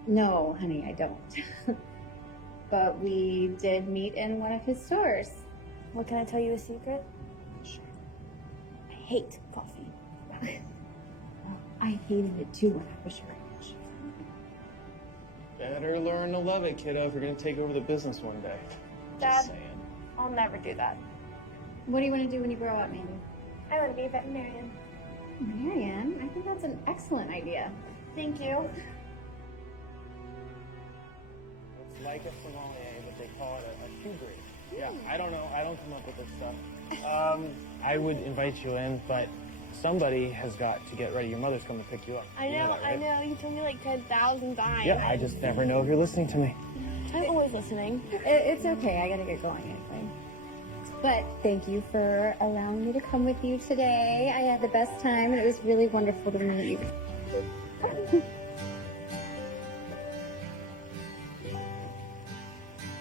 No, honey, I don't. But we did meet in one of his stores. Well, can I tell you a secret? Sure. I hate coffee. I hated it too when I was your age. Better learn to love it, kiddo, if you're gonna take over the business one day. Dad, Just saying. I'll never do that. What do you want to do when you grow up, Mandy? I want to be a veterinarian. Marianne, I think that's an excellent idea. Thank you. It's like a sommelier, but they call it a shoe grade. Yeah, I don't know. I don't come up with this stuff. I would invite you in, but somebody has got to get ready. Your mother's coming to pick you up. I You know, that, right? I know. You told me like 10,000 times. Yeah, I just never know if you're listening to me. I'm always listening. It's okay. I gotta get going anyway. But thank you for allowing me to come with you today. I had the best time, and it was really wonderful to meet you.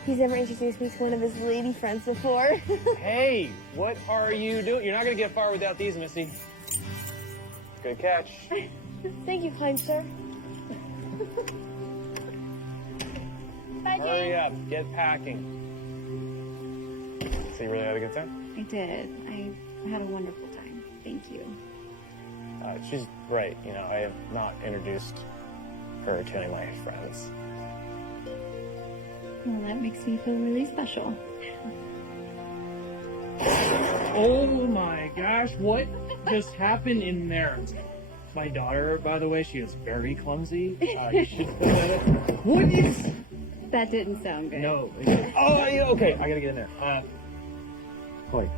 He's never introduced me to one of his lady friends before. Hey, what are you doing? You're not gonna get far without these, Missy. Good catch. Thank you, kind sir. Bye, Hurry Jane. up, get packing. So you really had a good time? I did. I had a wonderful time. Thank you. She's right. You know, I have not introduced her to any of my friends. Well, that makes me feel really special. Oh my gosh, what just happened in there? My daughter, by the way, she is very clumsy. You should put that up. What is? That didn't sound good. No. Oh, yeah, okay. I gotta get in there. Chloe.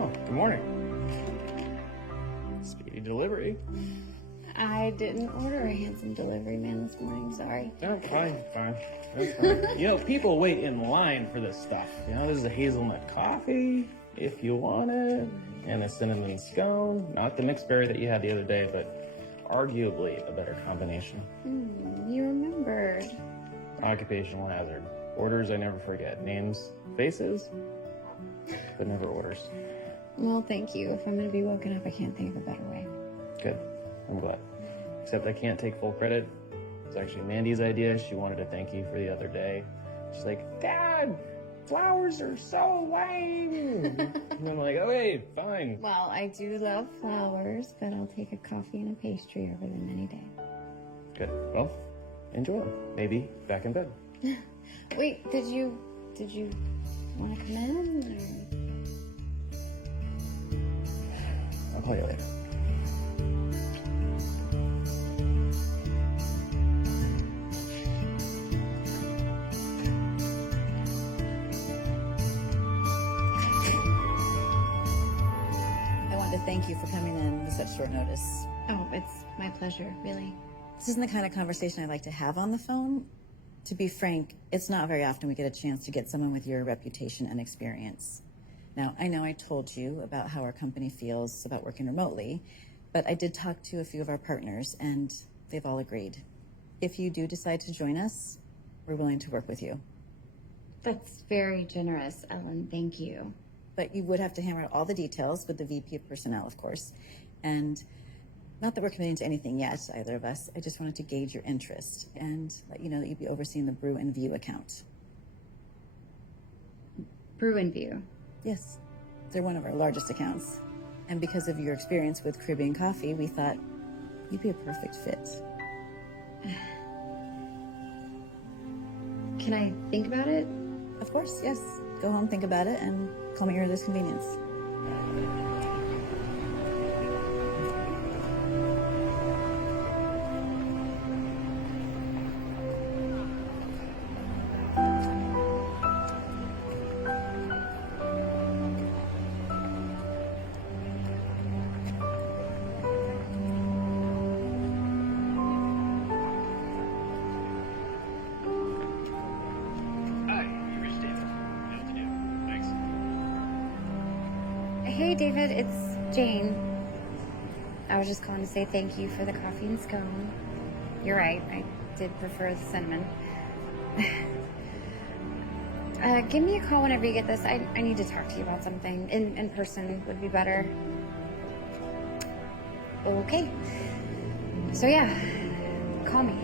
Oh, good morning. Speedy delivery. I didn't order a handsome delivery man this morning. Sorry. Oh, fine. That's fine. You know, people wait in line for this stuff. You know, this is a hazelnut coffee, if you want it, and a cinnamon scone. Not the mixed berry that you had the other day, but arguably a better combination. You remembered. Occupational hazard. Orders I never forget. Names, faces, but never orders. Well, thank you. If I'm going to be woken up, I can't think of a better way. Good. I'm glad. Except I can't take full credit. It was actually Mandy's idea. She wanted to thank you for the other day. She's like, Dad, flowers are so lame. And I'm like, okay, fine. Well, I do love flowers, but I'll take a coffee and a pastry over them any day. Good. Well, enjoy them. Maybe back in bed. Wait, did you want to come in? I'll call you later. thank you for coming in with such short notice. Oh, it's my pleasure, really. This isn't the kind of conversation I like to have on the phone. To be frank, it's not very often we get a chance to get someone with your reputation and experience. Now, I know I told you about how our company feels about working remotely, but I did talk to a few of our partners, and they've all agreed. If you do decide to join us, we're willing to work with you. That's very generous, Ellen. Thank you. But you would have to hammer out all the details with the VP of Personnel, of course. And not that we're committing to anything yet, either of us. I just wanted to gauge your interest and let you know that you'd be overseeing the Brew and View account. Brew and View? Yes. They're one of our largest accounts. And because of your experience with Caribbean coffee, we thought you'd be a perfect fit. Can I think about it? Of course, yes. Go home, think about it, and call me at your earliest convenience. Hey, David, it's Jane. I was just calling to say thank you for the coffee and scone. You're right, I did prefer the cinnamon. Give me a call whenever you get this. I need to talk to you about something. In person would be better. Okay. So yeah, call me.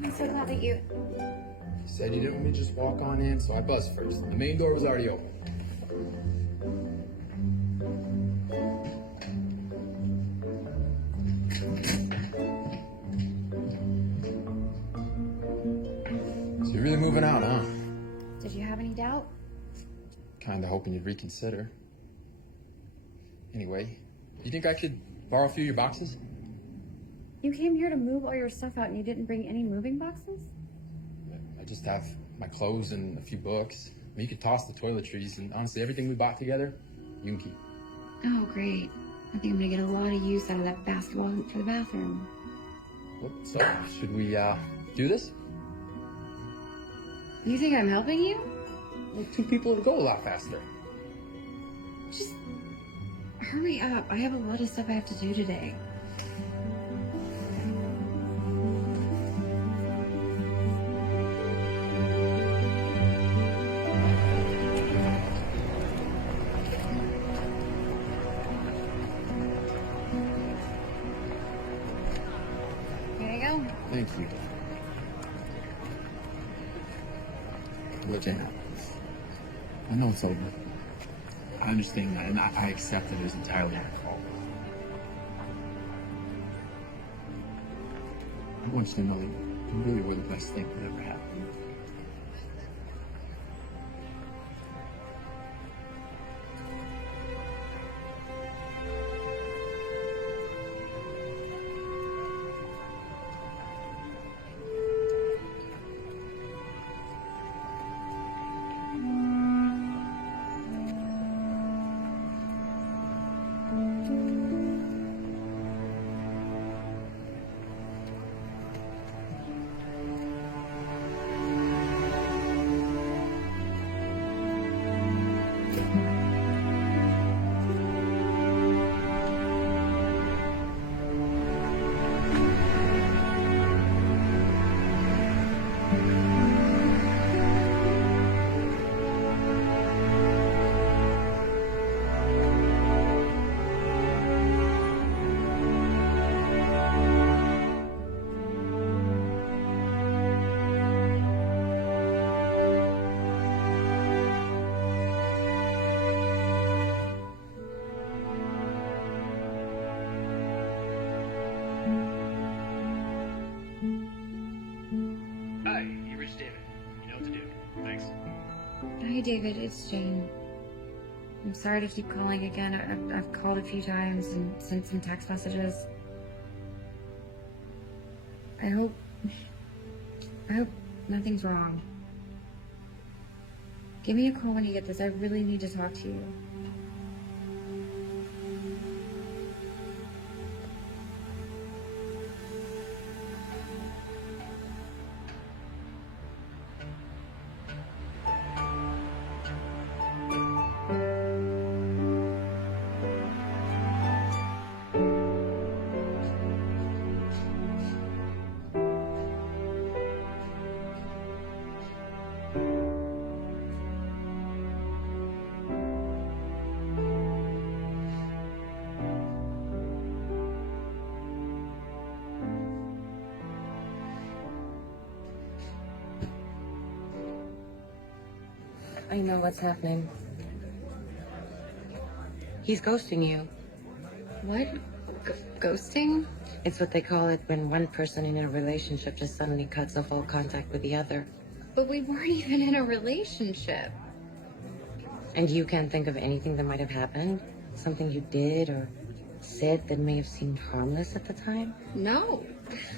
I'm so glad that you... You said you didn't want me to just walk on in, so I buzzed first. The main door was already open. So you're really moving out, huh? Did you have any doubt? Kinda hoping you'd reconsider. Anyway, you think I could borrow a few of your boxes? You came here to move all your stuff out and you didn't bring any moving boxes? I just have my clothes and a few books. I mean, you could toss the toiletries, and honestly, everything we bought together, you can keep. Oh, great. I think I'm gonna get a lot of use out of that basketball hoop for the bathroom. So, should we, do this? You think I'm helping you? Well, 2 people would go a lot faster. Just hurry up. I have a lot of stuff I have to do today. Here you go. Thank you. Look, Jana, I know it's over. I understand that, and I accept that it was entirely my fault. I want you to know that you really were the best thing that ever happened. Hey, David, it's Jane. I'm sorry to keep calling again. I've called a few times and sent some text messages. I hope nothing's wrong. Give me a call when you get this. I really need to talk to you. I know what's happening. He's ghosting you. What? Ghosting? It's what they call it when one person in a relationship just suddenly cuts off all contact with the other. But we weren't even in a relationship. And you can't think of anything that might have happened? Something you did or said that may have seemed harmless at the time? No.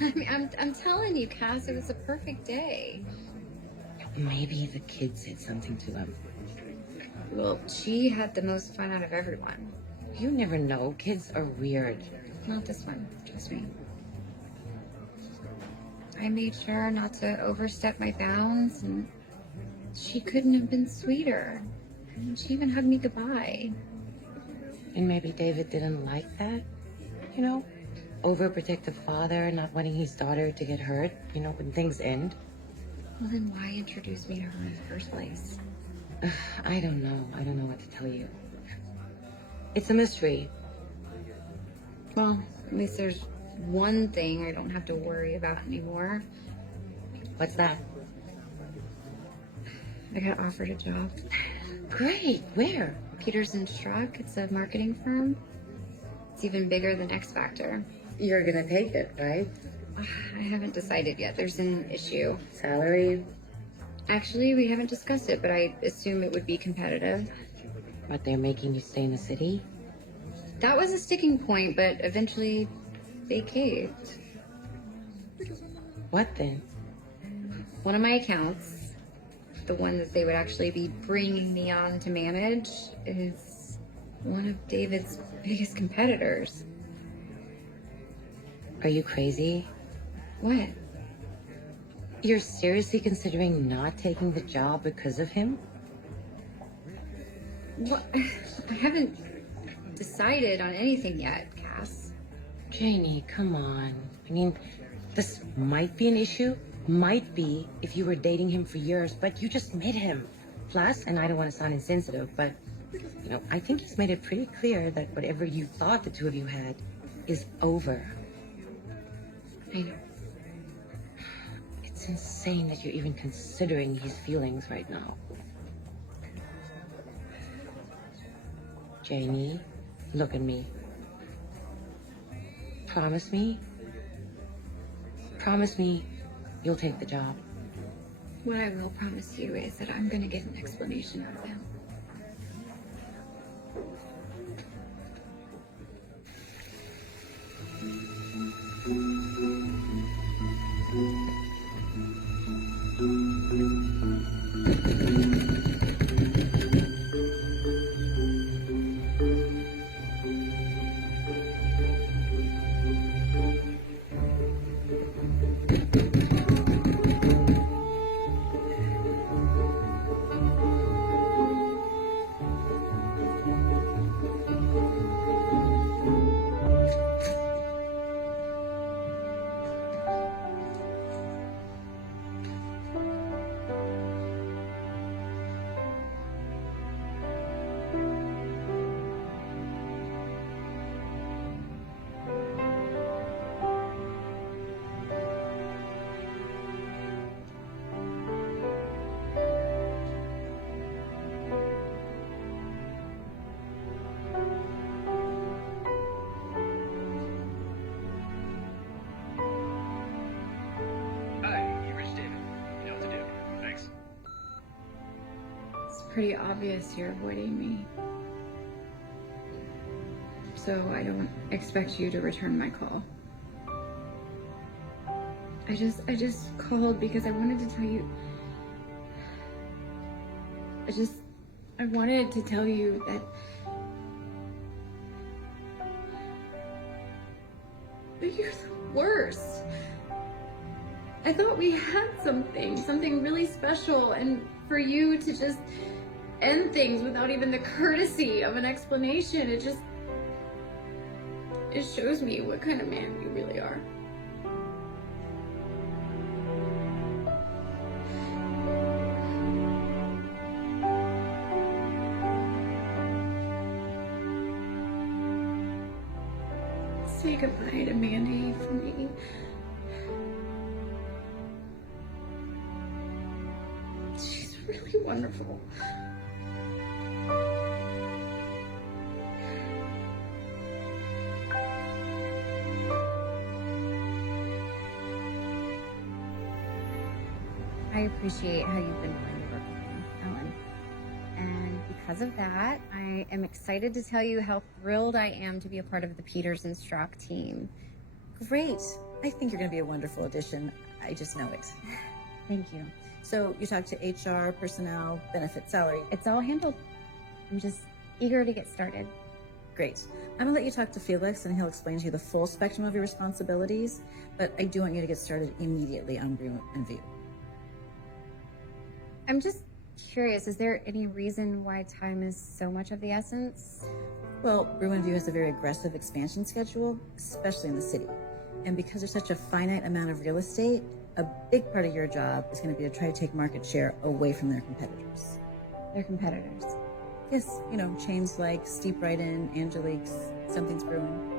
I mean, I'm telling you, Cass, it was a perfect day. Maybe the kid said something to him. Well, she had the most fun out of everyone. You never know. Kids are weird. Not this one, trust me. I made sure not to overstep my bounds, and she couldn't have been sweeter. And she even hugged me goodbye. And maybe David didn't like that? You know? Overprotective father, not wanting his daughter to get hurt, you know, when things end. Well, then why introduce me to her in the first place? I don't know. I don't know what to tell you. It's a mystery. Well, at least there's one thing I don't have to worry about anymore. What's that? I got offered a job. Great. Where? Peterson Struck. It's a marketing firm. It's even bigger than X Factor. You're gonna take it, right? I haven't decided yet. There's an issue. Salary? Actually, we haven't discussed it, but I assume it would be competitive. But they're making you stay in the city? That was a sticking point, but eventually they caved. What then? One of my accounts, the one that they would actually be bringing me on to manage, is one of David's biggest competitors. Are you crazy? What? You're seriously considering not taking the job because of him? What? I haven't decided on anything yet, Cass. Janie, come on. I mean, this might be an issue. Might be if you were dating him for years, but you just met him. Plus, and I don't want to sound insensitive, but, you know, I think he's made it pretty clear that whatever you thought the two of you had is over. I know. It's insane that you're even considering his feelings right now. Janie, look at me. Promise me. Promise me you'll take the job. What I will promise you is that I'm going to get an explanation out of him. pretty obvious you're avoiding me. So I don't expect you to return my call. I just called because I wanted to tell you. I wanted to tell you that you're the worst. I thought we had something really special, and for you to just end things without even the courtesy of an explanation, it shows me what kind of man you really are. Say goodbye to Mandy for me. She's really wonderful. I appreciate how you've been willing to work with me, Ellen. And because of that, I am excited to tell you how thrilled I am to be a part of the Peters and Strzok team. Great. I think you're going to be a wonderful addition. I just know it. Thank you. So you talked to HR, personnel, benefits, salary. It's all handled. I'm just eager to get started. Great. I'm going to let you talk to Felix, and he'll explain to you the full spectrum of your responsibilities, but I do want you to get started immediately on Brew and View. I'm just curious, is there any reason why time is so much of the essence? Well, Brew and View has a very aggressive expansion schedule, especially in the city. And because there's such a finite amount of real estate, a big part of your job is going to be to try to take market share away from their competitors. Their competitors? Yes, chains like Steep Right In, Angelique's, Something's Brewing.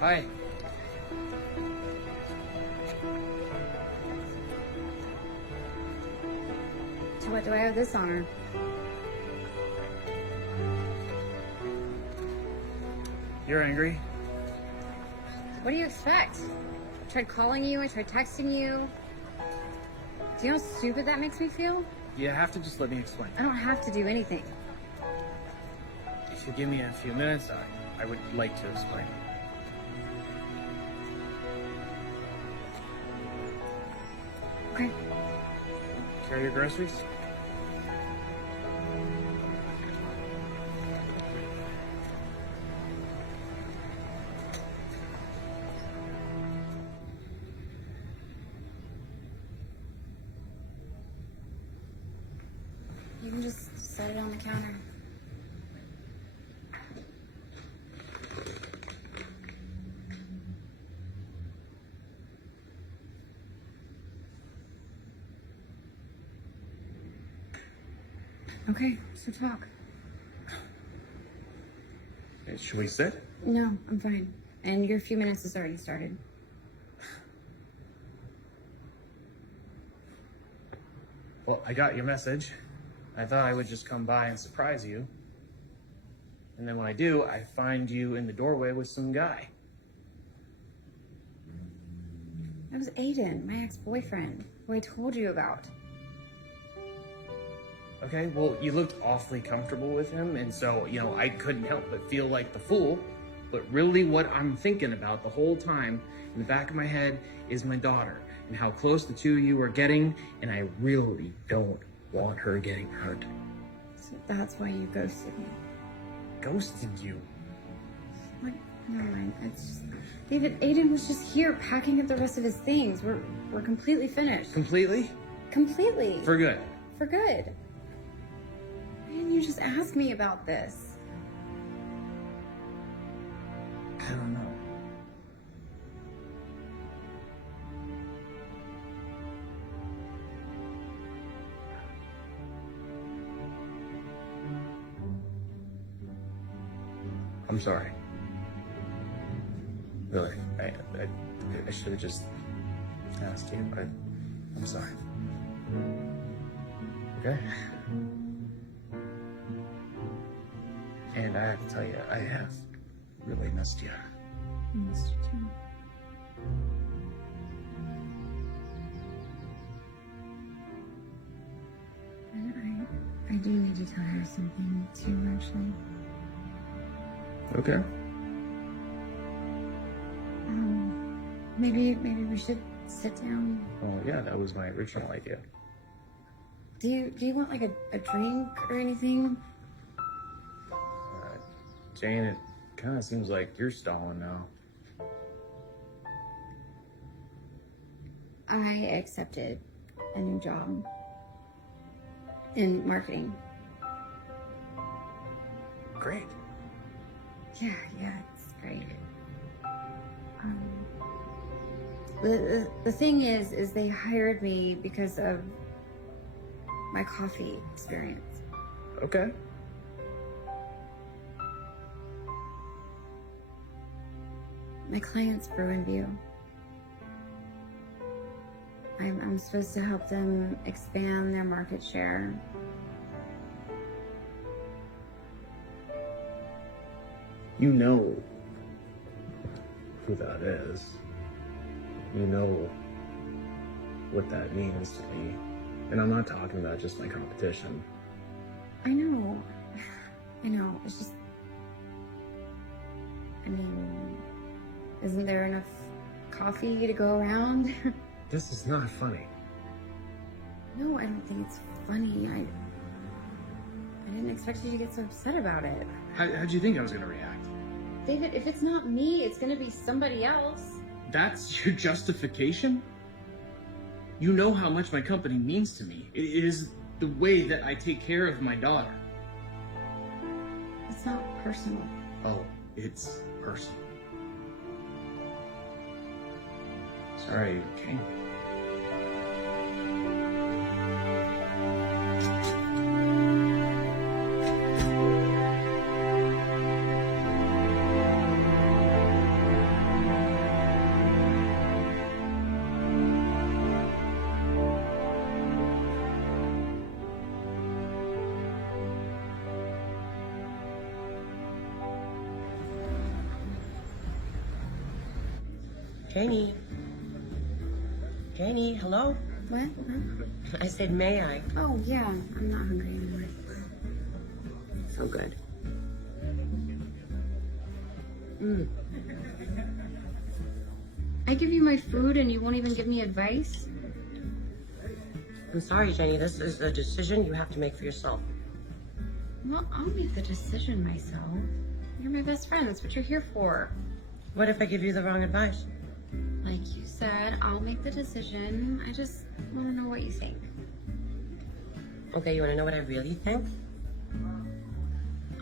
Hi. To what do I owe this honor? You're angry? What do you expect? I tried calling you, I tried texting you. Do you know how stupid that makes me feel? You have to just let me explain. I don't have to do anything. If you give me a few minutes, I would like to explain. Okay. Carry your groceries? You can just set it on the counter. Okay, so talk. Should we sit? No, I'm fine. And your few minutes has already started. Well, I got your message. I thought I would just come by and surprise you. And then when I do, I find you in the doorway with some guy. That was Aiden, my ex-boyfriend, who I told you about. Okay, well, you looked awfully comfortable with him, and so, I couldn't help but feel like the fool. But really what I'm thinking about the whole time in the back of my head is my daughter and how close the two of you are getting, and I really don't want her getting hurt. So that's why you ghosted me. Ghosted you? Like, never mind. It's just... David, Aiden was just here packing up the rest of his things. We're completely finished. Completely? Completely. For good? For good. Why didn't you just ask me about this? I don't know. I'm sorry. Really, I should have just asked you, but I'm sorry. Okay? And I have to tell you, I have really missed you. I missed you too. And I do need to tell her something too, actually. Okay. Maybe we should sit down. Well, yeah, that was my original idea. Do you want like a drink or anything? Jane, it kind of seems like you're stalling now. I accepted a new job in marketing. Great. Yeah, it's great. The thing is they hired me because of my coffee experience. Okay. My client's Bruin View. I'm supposed to help them expand their market share. You know who that is. You know what that means to me. And I'm not talking about just my competition. I know. It's just... isn't there enough coffee to go around? This is not funny. No, I don't think it's funny. I didn't expect you to get so upset about it. How'd you think I was gonna react? David, if it's not me, it's gonna be somebody else. That's your justification? You know how much my company means to me. It is the way that I take care of my daughter. It's not personal. Oh, it's personal. Sorry you came. Janie, hello? What? Huh? I said, may I? Oh, yeah. I'm not hungry anymore. So good. I give you my food and you won't even give me advice? I'm sorry, Jenny. This is a decision you have to make for yourself. Well, I'll make the decision myself. You're my best friend. That's what you're here for. What if I give you the wrong advice? Like you said, I'll make the decision. I just want to know what you think. Okay, you want to know what I really think?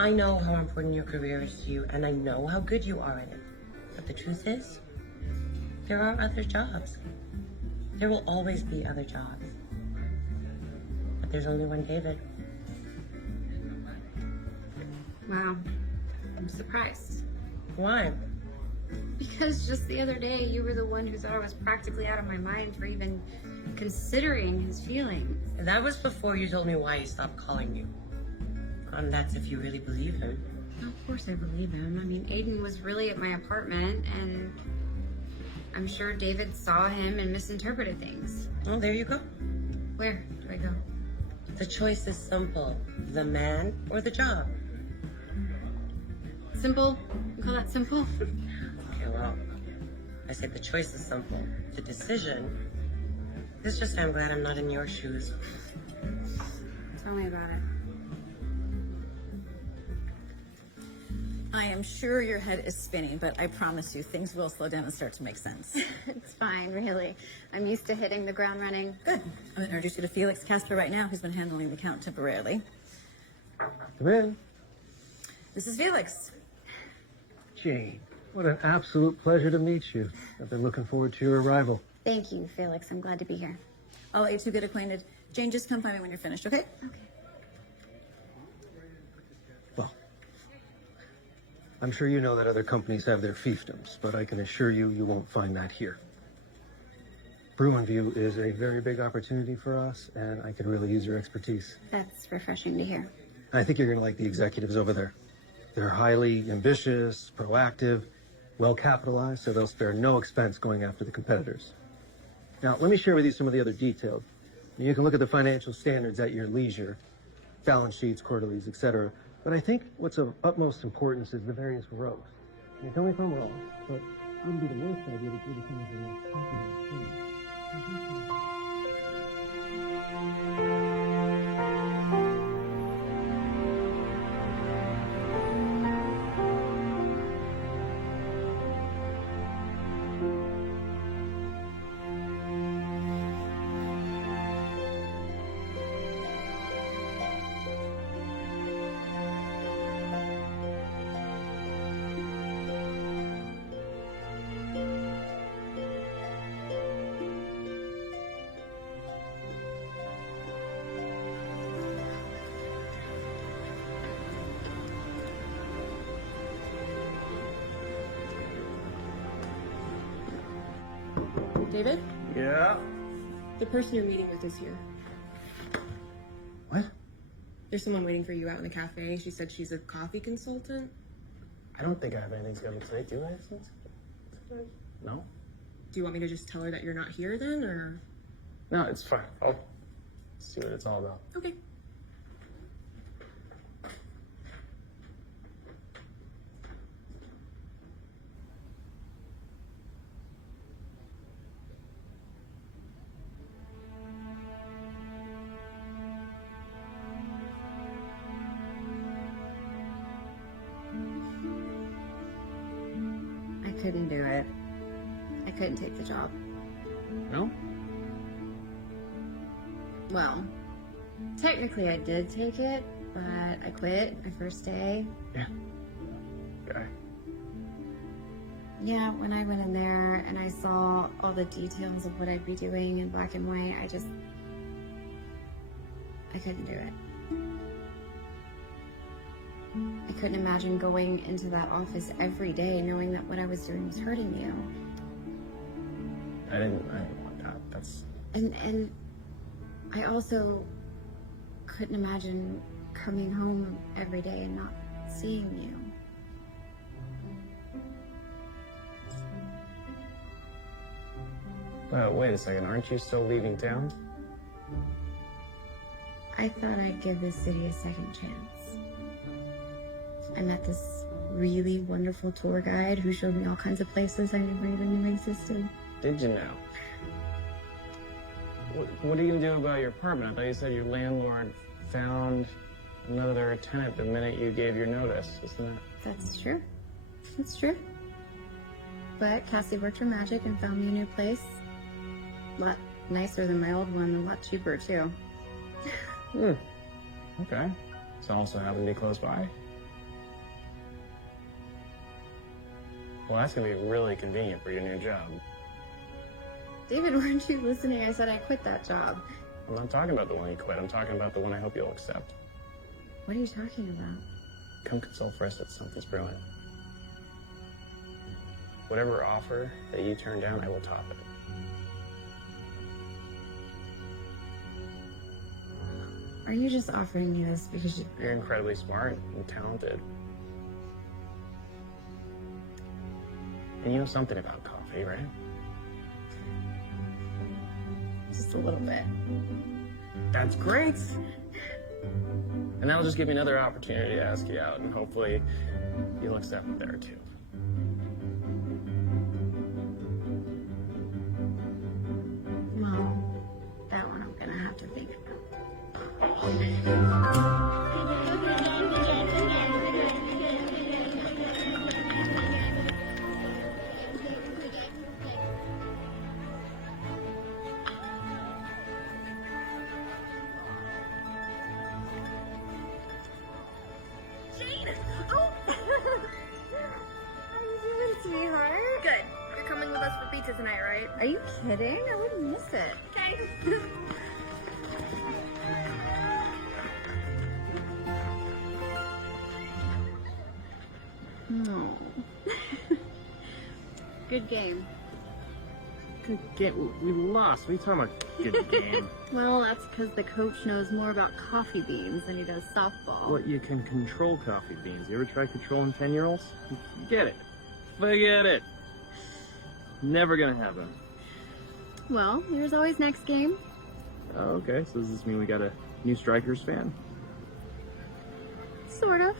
I know how important your career is to you, and I know how good you are at it. But the truth is, there are other jobs. There will always be other jobs. But there's only one David. Wow. I'm surprised. Why? Because just the other day, you were the one who thought I was practically out of my mind for even considering his feelings. That was before you told me why he stopped calling you. And that's if you really believe him. Of course I believe him. I mean, Aiden was really at my apartment, and I'm sure David saw him and misinterpreted things. Well, there you go. Where do I go? The choice is simple. The man or the job. Simple? You call that simple? Okay, well, I say the choice is simple. The decision is just I'm glad I'm not in your shoes. Tell me about it. I am sure your head is spinning, but I promise you things will slow down and start to make sense. It's fine, really. I'm used to hitting the ground running. Good. I'm going to introduce you to Felix Casper right now, who's been handling the account temporarily. Come in. This is Felix. Jane, what an absolute pleasure to meet you. I've been looking forward to your arrival. Thank you, Felix. I'm glad to be here. I'll let you two get acquainted. Jane, just come find me when you're finished, okay? Okay. Well, I'm sure you know that other companies have their fiefdoms, but I can assure you, you won't find that here. Bruinview is a very big opportunity for us, and I could really use your expertise. That's refreshing to hear. I think you're going to like the executives over there. They're highly ambitious, proactive, well capitalized, so they'll spare no expense going after the competitors. Now, let me share with you some of the other details. You can look at the financial standards at your leisure, balance sheets, quarterlies, etc. But I think what's of utmost importance is the various rows. You tell me if I'm wrong, but it wouldn't be the worst idea to do the things that are popular. David? Yeah? The person you're meeting with is here. What? There's someone waiting for you out in the cafe. She said she's a coffee consultant. I don't think I have anything scheduled today. Do I have something? No? Do you want me to just tell her that you're not here then, or? No, it's fine. I'll see what it's all about. Okay. I couldn't do it. I couldn't take the job. No? Well, technically I did take it, but I quit my first day. Yeah. Okay. Yeah, when I went in there and I saw all the details of what I'd be doing in black and white, I couldn't do it. I couldn't imagine going into that office every day knowing that what I was doing was hurting you. I didn't want that. That's... And I also couldn't imagine coming home every day and not seeing you. Wait a second. Aren't you still leaving town? I thought I'd give this city a second chance. I met this really wonderful tour guide who showed me all kinds of places I never even knew existed. Did you now? What are you going to do about your apartment? I thought you said your landlord found another tenant the minute you gave your notice, isn't that? That's true. That's true. But Cassie worked her magic and found me a new place. A lot nicer than my old one, and a lot cheaper, too. Okay. So also happen to be close by? Well, that's going to be really convenient for your new job. David, weren't you listening? I said I quit that job. I'm not talking about the one you quit. I'm talking about the one I hope you'll accept. What are you talking about? come consult for us at Something's Brewing. Whatever offer that you turn down, I will top it. Are you just offering me this because You're incredibly smart and talented. And you know something about coffee, right? just a little bit? That's great. And that'll just give me another opportunity to ask you out, and hopefully you'll accept it there too. Well, that one I'm gonna have to think about. Sweetheart. Good. You're coming with us for pizza tonight, right? Are you kidding? I wouldn't miss it. Okay. No. Good game. Good game. We lost. What are you talking about? Good game. Well, that's because the coach knows more about coffee beans than he does softball. What, you can control coffee beans? You ever try controlling 10-year-olds? Forget it. Forget it. Never gonna happen. Well, there's always next game. Oh, okay. So does this mean we got a new Strikers fan? Sort of.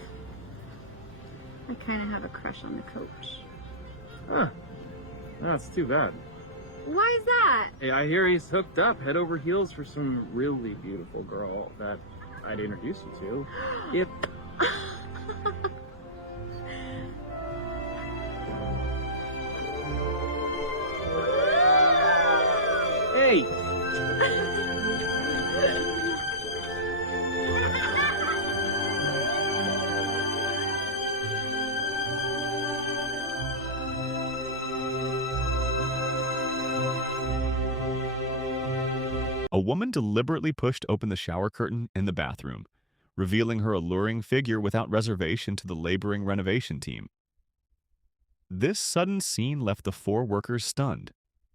I kind of have a crush on the coach. Huh. That's too bad. Why is that? Hey, I hear he's hooked up head over heels for some really beautiful girl that I'd introduce you to. If... Hey! A woman deliberately pushed open the shower curtain in the bathroom, revealing her alluring figure without reservation to the laboring renovation team. This sudden scene left the four workers stunned.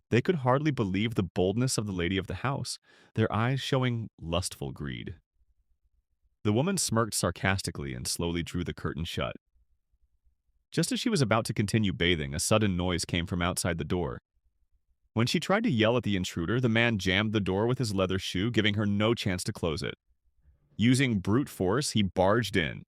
They could hardly believe the boldness of the lady of the house, their eyes showing lustful greed. The woman smirked sarcastically and slowly drew the curtain shut. Just as she was about to continue bathing, a sudden noise came from outside the door. When she tried to yell at the intruder, the man jammed the door with his leather shoe, giving her no chance to close it. Using brute force, he barged in.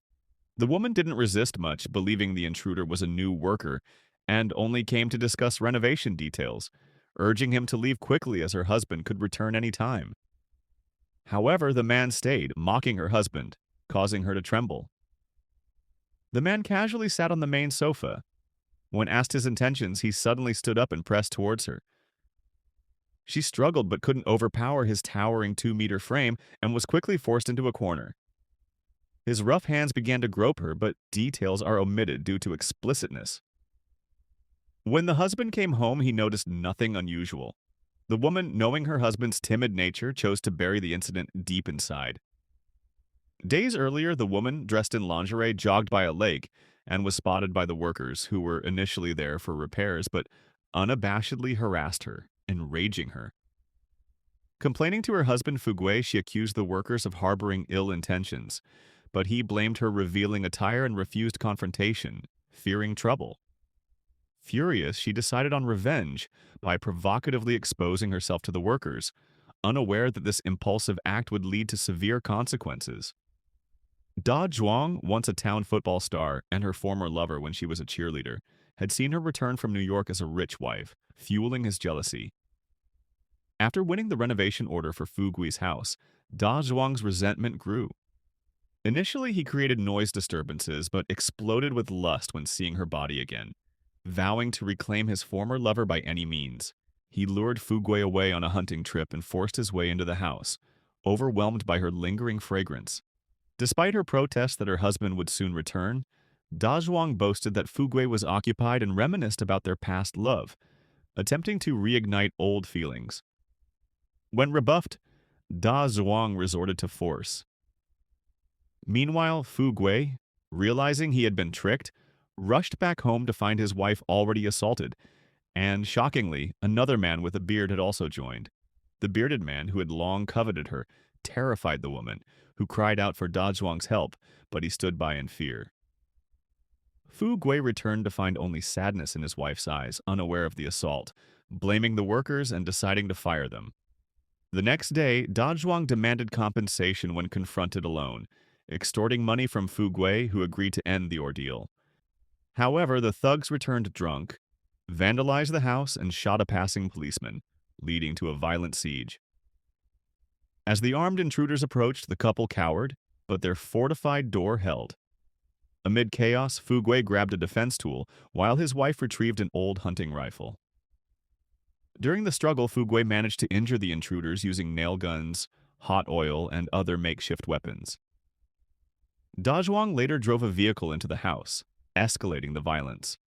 The woman didn't resist much, believing the intruder was a new worker, and only came to discuss renovation details, urging him to leave quickly as her husband could return any time. However, the man stayed, mocking her husband, causing her to tremble. The man casually sat on the main sofa. When asked his intentions, he suddenly stood up and pressed towards her. She struggled but couldn't overpower his towering 2-meter frame and was quickly forced into a corner. His rough hands began to grope her, but details are omitted due to explicitness. When the husband came home, he noticed nothing unusual. The woman, knowing her husband's timid nature, chose to bury the incident deep inside. Days earlier, the woman, dressed in lingerie, jogged by a lake and was spotted by the workers, who were initially there for repairs but unabashedly harassed her, enraging her. Complaining to her husband Fugue, she accused the workers of harboring ill intentions, but he blamed her revealing attire and refused confrontation, fearing trouble. Furious, she decided on revenge by provocatively exposing herself to the workers, unaware that this impulsive act would lead to severe consequences. Da Zhuang, once a town football star and her former lover when she was a cheerleader, had seen her return from New York as a rich wife, fueling his jealousy. After winning the renovation order for Fugui's house, Da Zhuang's resentment grew. Initially, he created noise disturbances, but exploded with lust when seeing her body again. Vowing to reclaim his former lover by any means, he lured Fugue away on a hunting trip and forced his way into the house, overwhelmed by her lingering fragrance. Despite her protests that her husband would soon return, Da Zhuang boasted that Fugue was occupied and reminisced about their past love, attempting to reignite old feelings. When rebuffed, Da Zhuang resorted to force. Meanwhile, Fugue, realizing he had been tricked, rushed back home to find his wife already assaulted, and shockingly, another man with a beard had also joined. The bearded man, who had long coveted her, terrified the woman, who cried out for Da Zhuang's help, but he stood by in fear. Fu Gui returned to find only sadness in his wife's eyes, unaware of the assault, blaming the workers and deciding to fire them. The next day, Da Zhuang demanded compensation when confronted alone, extorting money from Fu Gui, who agreed to end the ordeal. However, the thugs returned drunk, vandalized the house, and shot a passing policeman, leading to a violent siege. As the armed intruders approached, the couple cowered, but their fortified door held. Amid chaos, Fu Gui grabbed a defense tool, while his wife retrieved an old hunting rifle. During the struggle, Fu Gui managed to injure the intruders using nail guns, hot oil, and other makeshift weapons. Da Zhuang later drove a vehicle into the house, escalating the violence.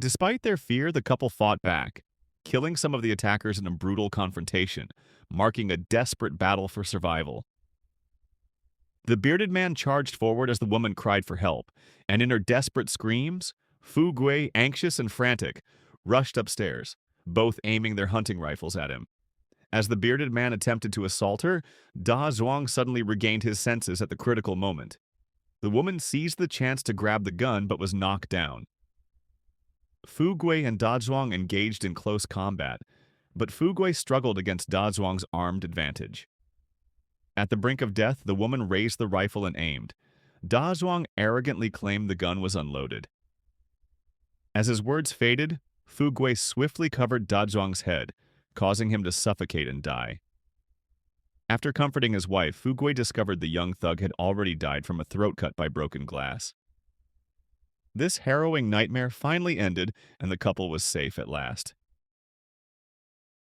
Despite their fear, the couple fought back, killing some of the attackers in a brutal confrontation, marking a desperate battle for survival. The bearded man charged forward as the woman cried for help, and in her desperate screams, Fu Gui, anxious and frantic, rushed upstairs, both aiming their hunting rifles at him. As the bearded man attempted to assault her, Da Zhuang suddenly regained his senses at the critical moment. The woman seized the chance to grab the gun but was knocked down. Fu Gui and Da Zhuang engaged in close combat, but Fu Gui struggled against Da Zhuang's armed advantage. At the brink of death, the woman raised the rifle and aimed. Da Zhuang arrogantly claimed the gun was unloaded. As his words faded, Fu Gui swiftly covered Da Zhuang's head, causing him to suffocate and die. After comforting his wife, Fu Gui discovered the young thug had already died from a throat cut by broken glass. This harrowing nightmare finally ended, and the couple was safe at last.